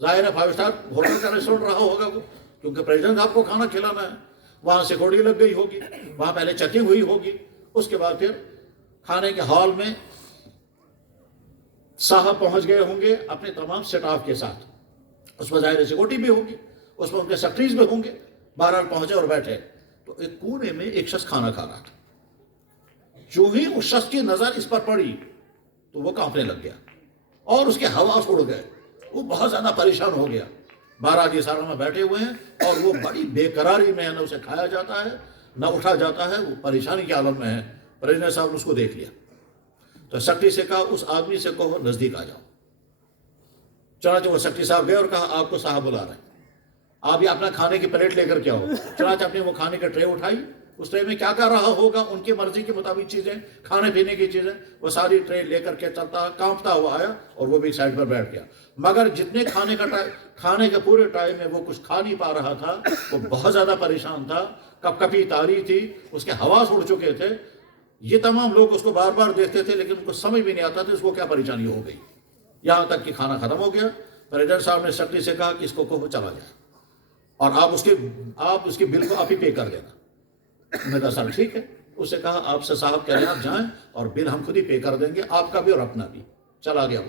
ظاہر ہے 5 اسٹار ہوٹل کا ریسٹورنٹ رہا ہوگا وہ، کیونکہ پریزیڈنٹ آپ کو کھانا کھلانا ہے. وہاں سیکورٹی لگ گئی ہوگی، وہاں پہلے چیکنگ ہوئی ہوگی. اس کے بعد پھر کھانے کے ہال میں صاحب پہنچ گئے ہوں گے اپنے تمام سٹاف کے ساتھ. اس میں ظاہر سیکورٹی بھی ہوگی، اس میں ان کے سیکرٹریز بھی ہوں گے. بہرحال پہنچے اور بیٹھے تو ایک کونے میں ایک شخص کھانا کھا رہا تھا. جو ہی اس شخص کی نظر اس پر پڑی تو وہ کانپنے لگ گیا اور اس کے حواس اڑ گئے. وہ بہت زیادہ پریشان ہو گیا. بہرحال یہ سارا میں بیٹھے ہوئے ہیں اور وہ بڑی بے قراری میں نہ اسے کھایا جاتا ہے نہ اٹھا جاتا ہے، وہ پریشانی کے عالم میں ہے. پریزیڈنٹ صاحب نے اس کو دیکھ لیا تو سیکرٹری سے کہا اس آدمی سے کہو نزدیک آ جاؤ. چنانچہ وہ سیکرٹری صاحب گئے اور کہا آپ کو صاحب بلا رہے ہیں، آپ یہ اپنا کھانے کی پلیٹ لے کر کے آؤ. چنانچہ اپنے وہ کھانے کی ٹرے اٹھائی. اس ٹرے میں کیا کر رہا ہوگا، ان کی مرضی کے مطابق چیزیں، کھانے پینے کی چیزیں، وہ ساری ٹرے لے کر کے چلتا کانپتا ہوا آیا اور وہ بھی سائڈ پر بیٹھ گیا. مگر جتنے کھانے کے پورے ٹائم میں وہ کچھ کھا نہیں پا رہا تھا، وہ بہت زیادہ پریشان تھا. کپ کپی تاری تھی، اس کے حواس اڑ چکے تھے. یہ تمام لوگ اس کو بار بار دیکھتے تھے لیکن ان کو سمجھ بھی نہیں آتا تھا اس کو کیا پریشانی ہو گئی. یہاں تک کہ کھانا ختم ہو گیا. پریزیڈنٹ صاحب نے سیکرٹری سے کہا کہ اس کو کہو چلا جائے اور آپ اس کے بل کو آپ ہی پے کر دینا. میں نے کہا سر ٹھیک ہے. اس سے کہا آپ سے صاحب کہہ رہے ہیں آپ جائیں اور بل ہم خود ہی پے کر دیں گے، آپ کا بھی اور اپنا بھی. چلا گیا.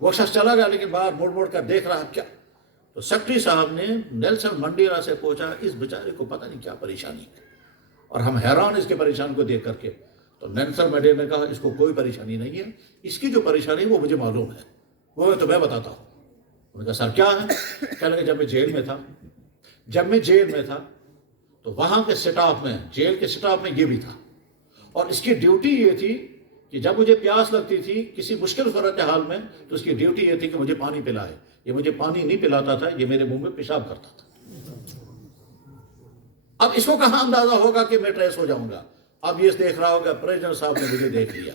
وہ شخص چلا گیا لیکن باہر مڑ کر دیکھ رہا کیا. تو سیکرٹری صاحب نے نیلسن منڈیلا سے پوچھا اس بیچارے کو پتہ نہیں کیا پریشانی ہے اور ہم حیران اس کے پریشانی کو دیکھ کر کے. تو نیلسن منڈیلا نے کہا اس کو کوئی پریشانی نہیں ہے، اس کی جو پریشانی ہے وہ مجھے معلوم ہے، وہ میں تمہیں بتاتا ہوں. انہوں نے کہا سر کیا ہے؟ کہنے لگے جب میں جیل میں تھا تو وہاں کے سٹاف میں، جیل کے سٹاف میں یہ بھی تھا، اور اس کی ڈیوٹی یہ تھی کہ جب مجھے پیاس لگتی تھی کسی مشکل صورتحال میں تو اس کی ڈیوٹی یہ تھی کہ مجھے پانی پلائے. یہ مجھے پانی نہیں پلاتا تھا، یہ میرے منہ میں پیشاب کرتا تھا. اب اس کو کہاں اندازہ ہوگا کہ میں ٹریس ہو جاؤں گا. اب یہ دیکھ رہا ہوگا پریزیڈنٹ صاحب نے مجھے دیکھ لیا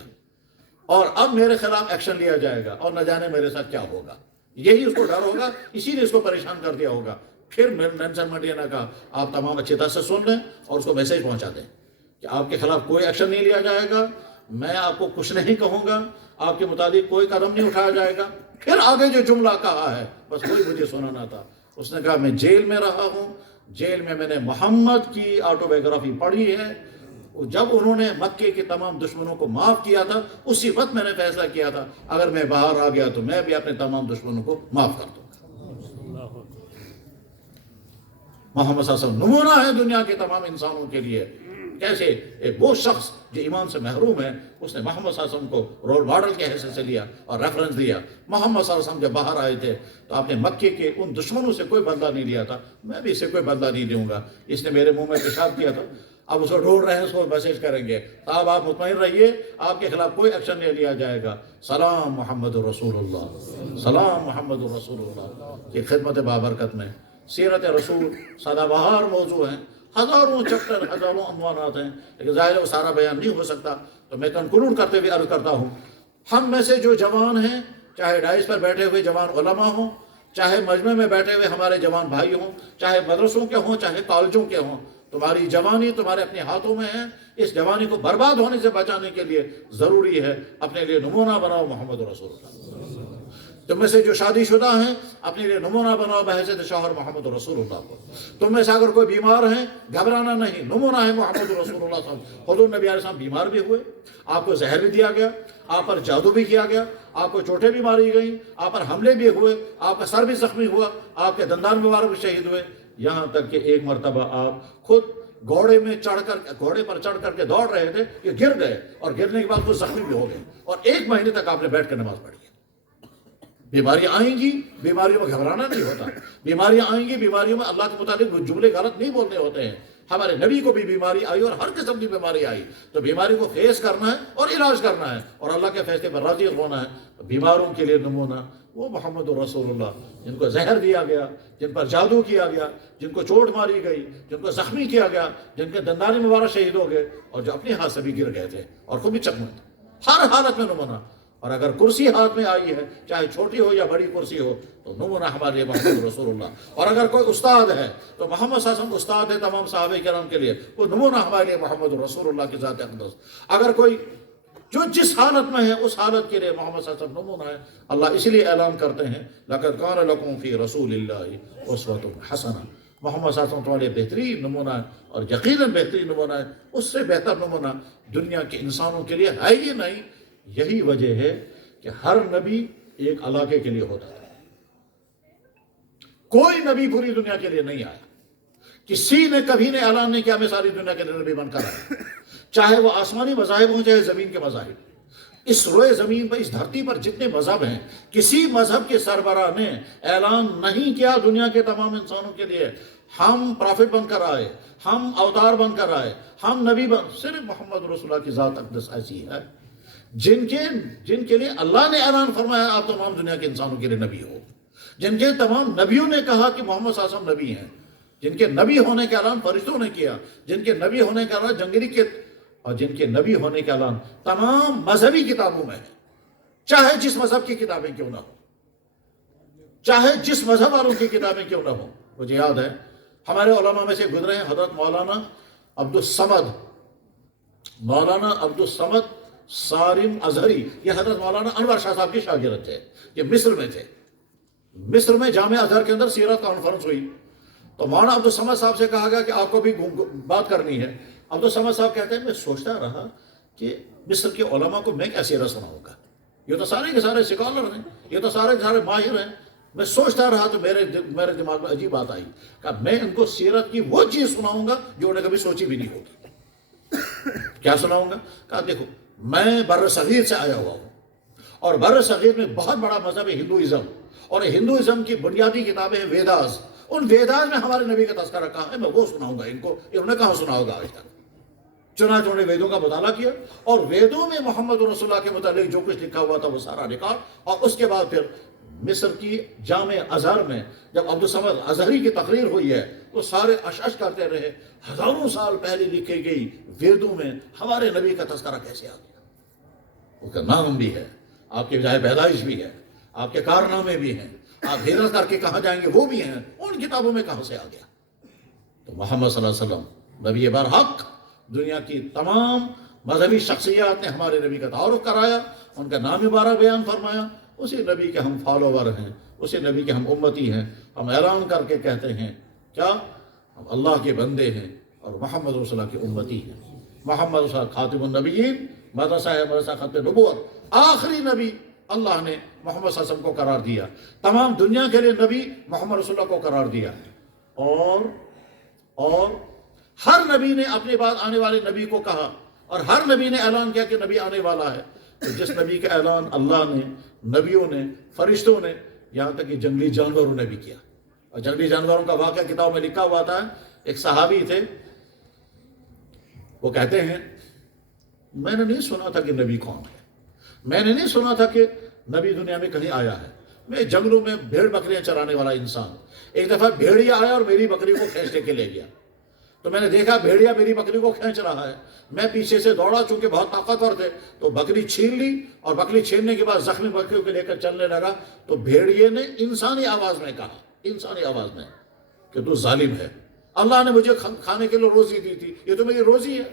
اور اب میرے خلاف ایکشن لیا جائے گا اور نہ جانے میرے ساتھ کیا ہوگا. یہی اس کو ڈر ہوگا، اسی نے اس کو پریشان کر دیا ہوگا۔ پھر نیلسن منڈیلا کا آپ تمام اچھی طرح سے سن لیں اور اس کو میسج پہنچا دیں کہ آپ کے خلاف کوئی ایکشن نہیں لیا جائے گا، میں آپ کو کچھ نہیں کہوں گا، آپ کے متعلق کوئی قدم نہیں اٹھایا جائے گا۔ پھر آگے جو جملہ کہا ہے بس وہی مجھے سنانا تھا۔ اس نے کہا میں جیل میں رہا ہوں، جیل میں نے محمد کی آٹو بایوگرافی پڑھی ہے، جب انہوں نے مکے کے تمام دشمنوں کو معاف کیا تھا اسی وقت میں نے فیصلہ کیا تھا اگر میں باہر آ گیا تو میں بھی اپنے تمام دشمنوں کو معاف کر دوں گا۔ محمد صلی اللہ علیہ وسلم نمونہ ہے دنیا کے تمام انسانوں کے لیے۔ کیسے ایک وہ شخص جو ایمان سے محروم ہے، اس نے محمد صلی اللہ علیہ وسلم کو رول ماڈل کے حیثیت سے لیا اور ریفرنس دیا۔ محمد صلی اللہ علیہ وسلم جب باہر آئے تھے تو آپ نے مکے کے ان دشمنوں سے کوئی بدلہ نہیں لیا تھا، میں بھی اسے کوئی بدلہ نہیں لوں گا، اس نے میرے منہ میں پیشاب کیا تھا، اب اس کو ڈھونڈ رہے ہیں، اس کو میسج کریں گے، صاحب آپ مطمئن رہیے آپ کے خلاف کوئی ایکشن نہیں لیا جائے گا۔ سلام محمد رسول اللہ، سلام محمد رسول اللہ۔ یہ خدمت بابرکت میں سیرت رسول سدا بہار موضوع ہیں، ہزاروں چیپٹر، ہزاروں عنوانات ہیں، لیکن ظاہر ہے وہ سارا بیان نہیں ہو سکتا، تو میں کنکلوڈ کرتے ہوئے عرض کرتا ہوں، ہم میں سے جو جوان ہیں، چاہے ڈائس پر بیٹھے ہوئے جوان علماء ہوں، چاہے مجمع میں بیٹھے ہوئے ہمارے جوان بھائی ہوں، چاہے مدرسوں کے ہوں، چاہے کالجوں کے ہوں، تمہاری جوانی تمہارے اپنے ہاتھوں میں ہے۔ اس جوانی کو برباد ہونے سے بچانے کے لیے ضروری ہے اپنے لیے نمونہ بناؤ محمد رسول اللہ۔ تم میں سے جو شادی شدہ ہیں اپنے لیے نمونہ بناؤ بحیثیت شوہر محمد رسول اللہ کو۔ تم میں سے اگر کوئی بیمار ہیں گھبرانا نہیں، نمونہ ہے محمد رسول اللہ صلی اللہ علیہ وسلم۔ حضور نبی علیہ السلام بیمار بھی ہوئے، آپ کو زہر بھی دیا گیا، آپ پر جادو بھی کیا گیا، آپ کو چوٹیں بھی ماری گئیں، آپ پر حملے بھی ہوئے، آپ کا سر بھی زخمی ہوا، آپ کے دندان مبارک بھی شہید ہوئے، یہاں تک کہ ایک مرتبہ آپ خود گھوڑے پر چڑھ کر کے دوڑ رہے تھے کہ گر گئے، اور گرنے کے بعد وہ زخمی بھی ہو گئے، اور 1 مہینے تک آپ نے بیٹھ کر نماز پڑھی۔ بیماریاں آئیں گی، بیماریوں میں گھبرانا نہیں ہوتا، بیماریاں آئیں گی، بیماریوں میں اللہ کے مطابق جملے غلط نہیں بولنے ہوتے ہیں۔ ہمارے نبی کو بھی بیماری آئی اور ہر قسم کی بیماری آئی، تو بیماری کو فیس کرنا ہے اور علاج کرنا ہے اور اللہ کے فیصلے پر راضی ہونا ہے۔ بیماروں کے لیے نمونہ وہ محمد رسول اللہ، جن کو زہر دیا گیا، جن پر جادو کیا گیا، جن کو چوٹ ماری گئی، جن کو زخمی کیا گیا، جن کے دندان مبارک شہید ہو گئے، اور جو اپنے ہاتھ سے بھی گر گئے تھے اور خود بھی چکمے تھے، ہر حالت میں نمونہ۔ اور اگر کرسی ہاتھ میں آئی ہے، چاہے چھوٹی ہو یا بڑی کرسی ہو، تو نمونہ ہمارے لیے محمد رسول اللہ۔ اور اگر کوئی استاد ہے تو محمد صلی اللہ علیہ وسلم استاد ہے تمام صحابہ کرام کے لیے، وہ نمونہ ہمارے لیے محمد رسول اللہ کی ذات اقدس۔ اگر کوئی جو جس حالت میں ہے اس حالت کے لیے محمد صلی اللہ علیہ وسلم نمونہ ہے۔ اللہ اسی لیے اعلان کرتے ہیں لَقَدْ كَانَ لَكُمْ فِي رَسُولِ اللَّهِ أُسْوَةٌ حَسَنَةٌ۔ محمد صلی اللہ علیہ وسلم تمہارے بہترین نمونہ ہے، اور یقیناً بہترین نمونہ ہے، اس سے بہتر نمونہ دنیا کے انسانوں کے لیے ہے ہی نہیں۔ یہی وجہ ہے کہ ہر نبی ایک علاقے کے لیے ہوتا تھا، کوئی نبی پوری دنیا کے لیے نہیں آیا، کسی نے کبھی نے اعلان نہیں کیا میں ساری دنیا کے لیے نبی بن کر آیا، چاہے وہ آسمانی مذاہب ہوں چاہے زمین کے مذاہب۔ اس روئے زمین پر، اس دھرتی پر جتنے مذہب ہیں، کسی مذہب کے سربراہ نے اعلان نہیں کیا دنیا کے تمام انسانوں کے لیے ہم پرافٹ بن کر آئے، ہم اوتار بن کر آئے، ہم نبی صرف محمد رسول اللہ کی ذات اقدس ایسی ہے جن کے لیے اللہ نے اعلان فرمایا آپ تمام دنیا کے انسانوں کے لیے نبی ہو، جن کے تمام نبیوں نے کہا کہ محمد صلی اللہ علیہ وسلم نبی ہیں، جن کے نبی ہونے کا اعلان فرشتوں نے کیا، جن کے نبی ہونے کا اعلان جنگلی کے، اور جن کے نبی ہونے کا اعلان تمام مذہبی کتابوں میں ہے، چاہے جس مذہب کی کتابیں کیوں نہ ہو، چاہے جس مذہب والوں کی کتابیں کیوں نہ ہو۔ مجھے یاد ہے ہمارے علماء میں سے گزرے ہیں حضرت مولانا عبدالصمد سارم ازہری، یہ حضرت مولانا انور شاہ صاحب کے شاگرد تھے، یہ مصر میں تھے۔ مصر میں جامعہ ازہر کے اندر سیرت کانفرنس ہوئی تو مولانا عبدالصمد صاحب سے کہا گیا کہ آپ کو بھی بات کرنی ہے۔ عبدالصمد صاحب کہتے ہیں میں سوچتا رہا کہ مصر کے علماء کو میں کیا سیرت سناؤں گا، یہ تو سارے کے سارے سکالر ہیں، یہ تو سارے کے سارے ماہر ہیں۔ میں سوچتا رہا تو میرے دماغ میں عجیب بات آئی کہ میں ان کو سیرت کی وہ چیز سناؤں گا جو انہیں کبھی سوچی بھی نہیں ہوگی۔ کیا سناؤں گا؟ کہا دیکھو میں بر صغیر سے آیا ہوا ہوں، اور بر صغیر میں بہت بڑا مذہب ہے ہندوازم، اور ہندوازم کی بنیادی کتابیں ہیں ویداز، ان ویداز میں ہمارے نبی کا تذکرہ کہاں ہے، میں وہ سناؤں گا ان کو، انہوں نے کہاں سنا ہوگا آج تک۔ چنانچہ انہوں نے ویدوں کا مطالعہ کیا، اور ویدوں میں محمد رسول اللہ کے متعلق جو کچھ لکھا ہوا تھا وہ سارا ریکارڈ، اور اس کے بعد پھر مصر کی جامع ازہر میں جب عبدالصمد ازہری کی تقریر ہوئی ہے تو سارے اشعش کرتے رہے ہزاروں سال پہلے لکھی گئی ویدوں میں ہمارے نبی کا تذکرہ کیسے آ گیا۔ اس کا نام بھی ہے، آپ کی جائے پیدائش بھی ہے، آپ کے کارنامے بھی ہیں، آپ ہجرت کر کے کہاں جائیں گے وہ بھی ہیں، ان کتابوں میں کہاں سے آ گیا؟ تو محمد صلی اللہ علیہ وسلم نبی برحق، دنیا کی تمام مذہبی شخصیات نے ہمارے نبی کا تعارف کرایا، ان کا نام مبارک بیان فرمایا، اسی نبی کے ہم فالوور ہیں، اسی نبی کے ہم امتی ہیں۔ ہم اعلان کر کے کہتے ہیں کیا؟ ہم اللہ کے بندے ہیں اور محمد رسول اللہ کی امتی ہیں۔ محمد رسول اللہ خاتم النبیین، مدرسہ ہے مدرسہ ختم نبوت، آخری نبی اللہ نے محمد صلی اللہ علیہ وسلم کو قرار دیا، تمام دنیا کے لیے نبی محمد رسول اللہ کو قرار دیا، اور ہر نبی نے اپنے بعد آنے والے نبی کو کہا، اور ہر نبی نے اعلان کیا کہ نبی آنے والا ہے۔ تو جس نبی کا اعلان اللہ نے، نبیوں نے، فرشتوں نے، یہاں تک کہ جنگلی جانوروں نے بھی کیا۔ اور جنگلی جانوروں کا واقعہ کتاب میں لکھا ہوا تھا۔ ایک صحابی تھے، وہ کہتے ہیں میں نے نہیں سنا تھا کہ نبی کون ہے، میں نے نہیں سنا تھا کہ نبی دنیا میں کہیں آیا ہے، میں جنگلوں میں بھیڑ بکریاں چرانے والا انسان، ایک دفعہ بھیڑیا آیا اور میری بکری کو کھینچ کے لے گیا، تو میں نے دیکھا بھیڑیا میری بکری کو کھینچ رہا ہے، میں پیچھے سے دوڑا، چونکہ بہت طاقتور تھے تو بکری چھین لی، اور بکری چھیننے کے بعد زخمی بکریوں کو لے کر چلنے لگا، تو بھیڑیے نے انسانی آواز میں کہا، انسانی آواز میں، کہ تو ظالم ہے، اللہ نے مجھے کھانے کے لیے روزی دی تھی، یہ تو میری روزی ہے،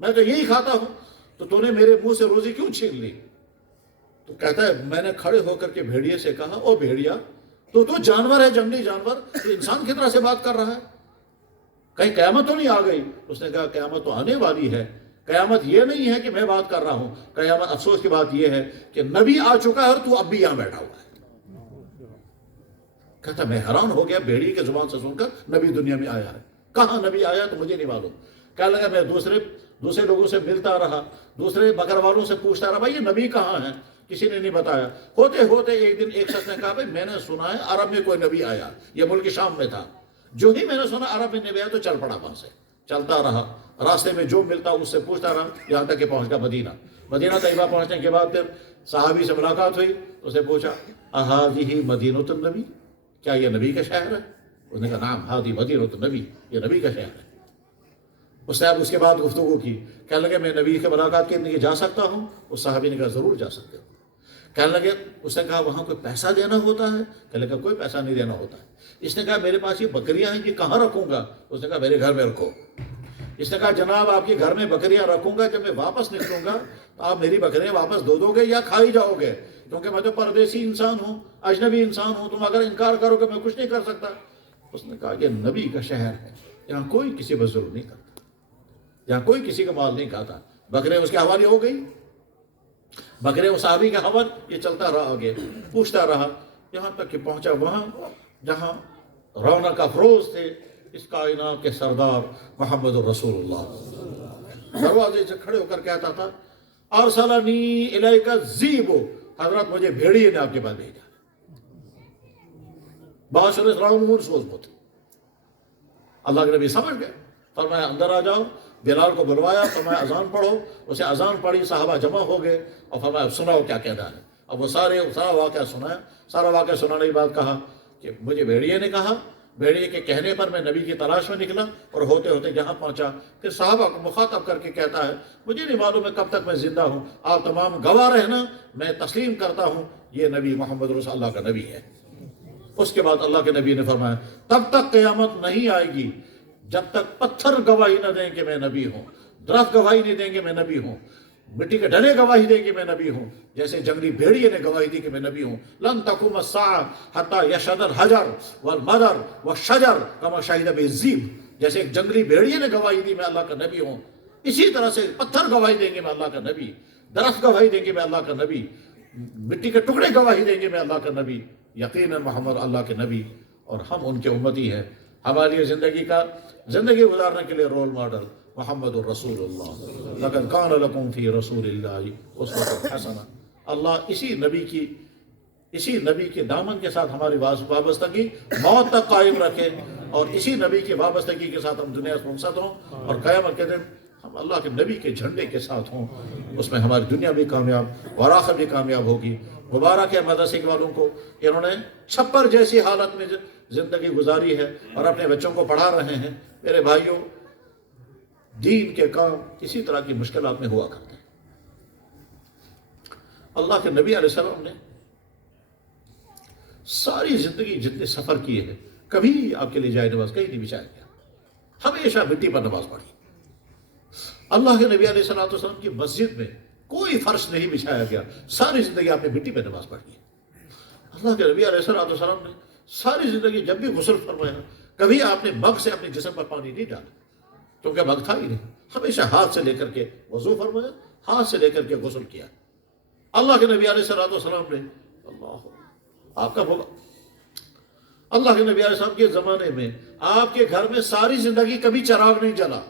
میں تو یہی کھاتا ہوں، تو نے میرے منہ سے روزی کیوں چھین لی؟ تو کہتا ہے میں نے کھڑے ہو کر کے بھیڑیے سے کہا، او بھیڑیا تو جانور ہے، جنگلی جانور، تو انسان کی طرح سے بات کر رہا ہے، کہیں قیامت تو نہیں آ گئی؟ اس نے کہا قیامت تو آنے والی ہے، قیامت یہ نہیں ہے کہ میں بات کر رہا ہوں، قیامت افسوس کی بات یہ ہے کہ نبی آ چکا ہے اور تو اب بھی یہاں بیٹھا ہوا ہے۔ کہتا میں حیران ہو گیا بھیڑی کے زبان سے سن کر نبی دنیا میں آیا ہے، کہاں نبی آیا تو مجھے نہیں معلوم۔ کہنے لگا میں دوسرے لوگوں سے ملتا رہا، دوسرے بکر والوں سے پوچھتا رہا بھائی یہ نبی کہاں ہے، کسی نے نہیں بتایا۔ ہوتے ہوتے ایک دن ایک شخص نے کہا بھائی میں نے سنا ہے عرب میں کوئی نبی آیا، یہ ملک شام میں تھا، جو ہی میں نے سنا عرب میں نبی آیا تو چل پڑا، وہاں سے چلتا رہا، راستے میں جو ملتا اس سے پوچھتا رہا، یہاں تک کہ پہنچ گیا مدینہ طیبہ۔ پہنچنے کے بعد پھر صحابی سے ملاقات ہوئی، اس نے پوچھا اہذہ مدینۃ النبی، کیا یہ نبی کا شہر ہے؟ اس نے کہا نعم ہذہ مدینۃ النبی، یہ نبی کا شہر ہے۔ اس نے اب اس کے بعد گفتگو کی، کہنے لگے میں نبی کے ملاقات کے لیے جا سکتا ہوں؟ اس صحابی نے کہا ضرور جا سکتے ہو۔ کہنے لگے، اس نے کہا وہاں کوئی پیسہ دینا ہوتا ہے؟ کہنے لگا کوئی پیسہ نہیں دینا ہوتا ہے۔ اس نے کہا میرے پاس یہ بکریاں ہیں، یہ کہاں رکھوں گا؟ اس نے کہا میرے گھر میں رکھو۔ اس نے کہا جناب آپ کے گھر میں بکریاں رکھوں گا، جب میں واپس نکلوں گا تو آپ میری بکریاں واپس دو گے یا کھائی جاؤ گے؟ کیونکہ میں تو پردیسی انسان ہوں، اجنبی انسان ہوں، تم اگر انکار کرو کہ میں کچھ نہیں کر سکتا۔ اس نے کہا یہ نبی کا شہر ہے، یہاں کوئی کسی پر ظلم نہیں کرتا، یہاں کوئی کسی کا مال نہیں کھاتا۔ بکرے اس کے حوالے ہو گئی، بکرے اس صحابی کے حوالے، یہ چلتا رہا آگے، پوچھتا رہا، یہاں تک کہ پہنچا وہاں جہاں رونق افروز تھے اس کائنات کے سردار محمد الرسول اللہ۔ دروازے سے کھڑے ہو کر کہتا تھا ارسلنی الیک الذئب، حضرت مجھے بھیڑیے نے آپ کے پاس بھیجا۔ باشر اسلام سوز بت، اللہ کے نبی سمجھ گئے، فرمایا اندر آ جاؤ۔ بلال کو بلوایا، فرمایا اذان پڑھو، اسے اذان پڑھی، صحابہ جمع ہو گئے اور فرمایا سناؤ کیا کہنا ہے۔ اب وہ سارا واقعہ سنایا، سارا واقعہ سنانے کے بعد کہا کہ مجھے بھیڑیے نے کہا، بھیڑیے کے کہنے پر میں نبی کی تلاش میں نکلا اور ہوتے ہوتے جہاں پہنچا، پھر صحابہ کو مخاطب کر کے کہتا ہے مجھے نہیں معلوم ہے کب تک میں زندہ ہوں، آپ تمام گواہ رہنا، میں تسلیم کرتا ہوں یہ نبی محمد رسول اللہ کا نبی ہے۔ اس کے بعد اللہ کے نبی نے فرمایا تب تک قیامت نہیں آئے گی جب تک پتھر گواہی نہ دیں کہ میں نبی ہوں، درخت گواہی نہیں دیں کہ میں نبی ہوں، مٹی کے ڈلے گواہی دیں کہ میں نبی ہوں، جیسے جنگلی بھیڑیے نے گواہی دی کہ میں نبی ہوں۔ لن تقوم الساعة حتى يشهد الحجر والمدر والشجر كما شهد به الذئب، جیسے ایک جنگلی بھیڑیے نے گواہی دی میں اللہ کا نبی ہوں، اسی طرح سے پتھر گواہی دیں گے میں اللہ کا نبی، درخت گواہی دیں گے میں اللہ کا نبی، مٹی کے ٹکڑے گواہی دیں گے میں اللہ کا نبی، یقیناً محمد اللہ کے نبی اور ہم ان کے امتی ہیں۔ ہمارے لیے زندگی گزارنے کے لیے رول ماڈل محمد الرسول اللہ، لقد کان لکم فی رسول اللہ اسوۃ حسنہ۔ اللہ اسی نبی کے دامن کے ساتھ ہماری وابستگی موت تک قائم رکھے، اور اسی نبی کی وابستگی کے ساتھ ہم دنیا سے رخصت ہوں، اور قیامت کے دن ہم اللہ کے نبی کے جھنڈے کے ساتھ ہوں، اس میں ہماری دنیا بھی کامیاب اور آخرت بھی کامیاب ہوگی۔ مبارک ہے مدرسے والوں کو، انہوں نے چھپر جیسی حالت میں زندگی گزاری ہے اور اپنے بچوں کو پڑھا رہے ہیں۔ میرے بھائیوں، دین کے کام اسی طرح کی مشکلات میں ہوا کرتے ہیں۔ اللہ کے نبی علیہ السلام نے ساری زندگی جتنے سفر کیے ہیں کبھی آپ کے لیے جائے نماز کہیں نہیں بچھایا گیا، ہمیشہ مٹی پر نماز پڑھی۔ اللہ کے نبی علیہ الصلوۃ والسلام کی مسجد میں کوئی فرش نہیں بچھایا گیا، ساری زندگی آپ نے مٹی پہ نماز پڑھی ہے۔ اللہ کے نبی علیہ الصلوۃ والسلام نے ساری زندگی جب بھی غسل فرمایا کبھی آپ نے مگ سے اپنے جسم پر پانی نہیں ڈالا، کیونکہ مگ تھا ہی نہیں، ہمیشہ ہاتھ سے لے کر کے وضو فرمایا، ہاتھ سے لے کر کے غسل کیا۔ اللہ کے نبی علیہ الصلوۃ والسلام نے آپ کا بولا، اللہ کے نبی علیہ السلام کے زمانے میں آپ کے گھر میں ساری زندگی کبھی چراغ نہیں جلا،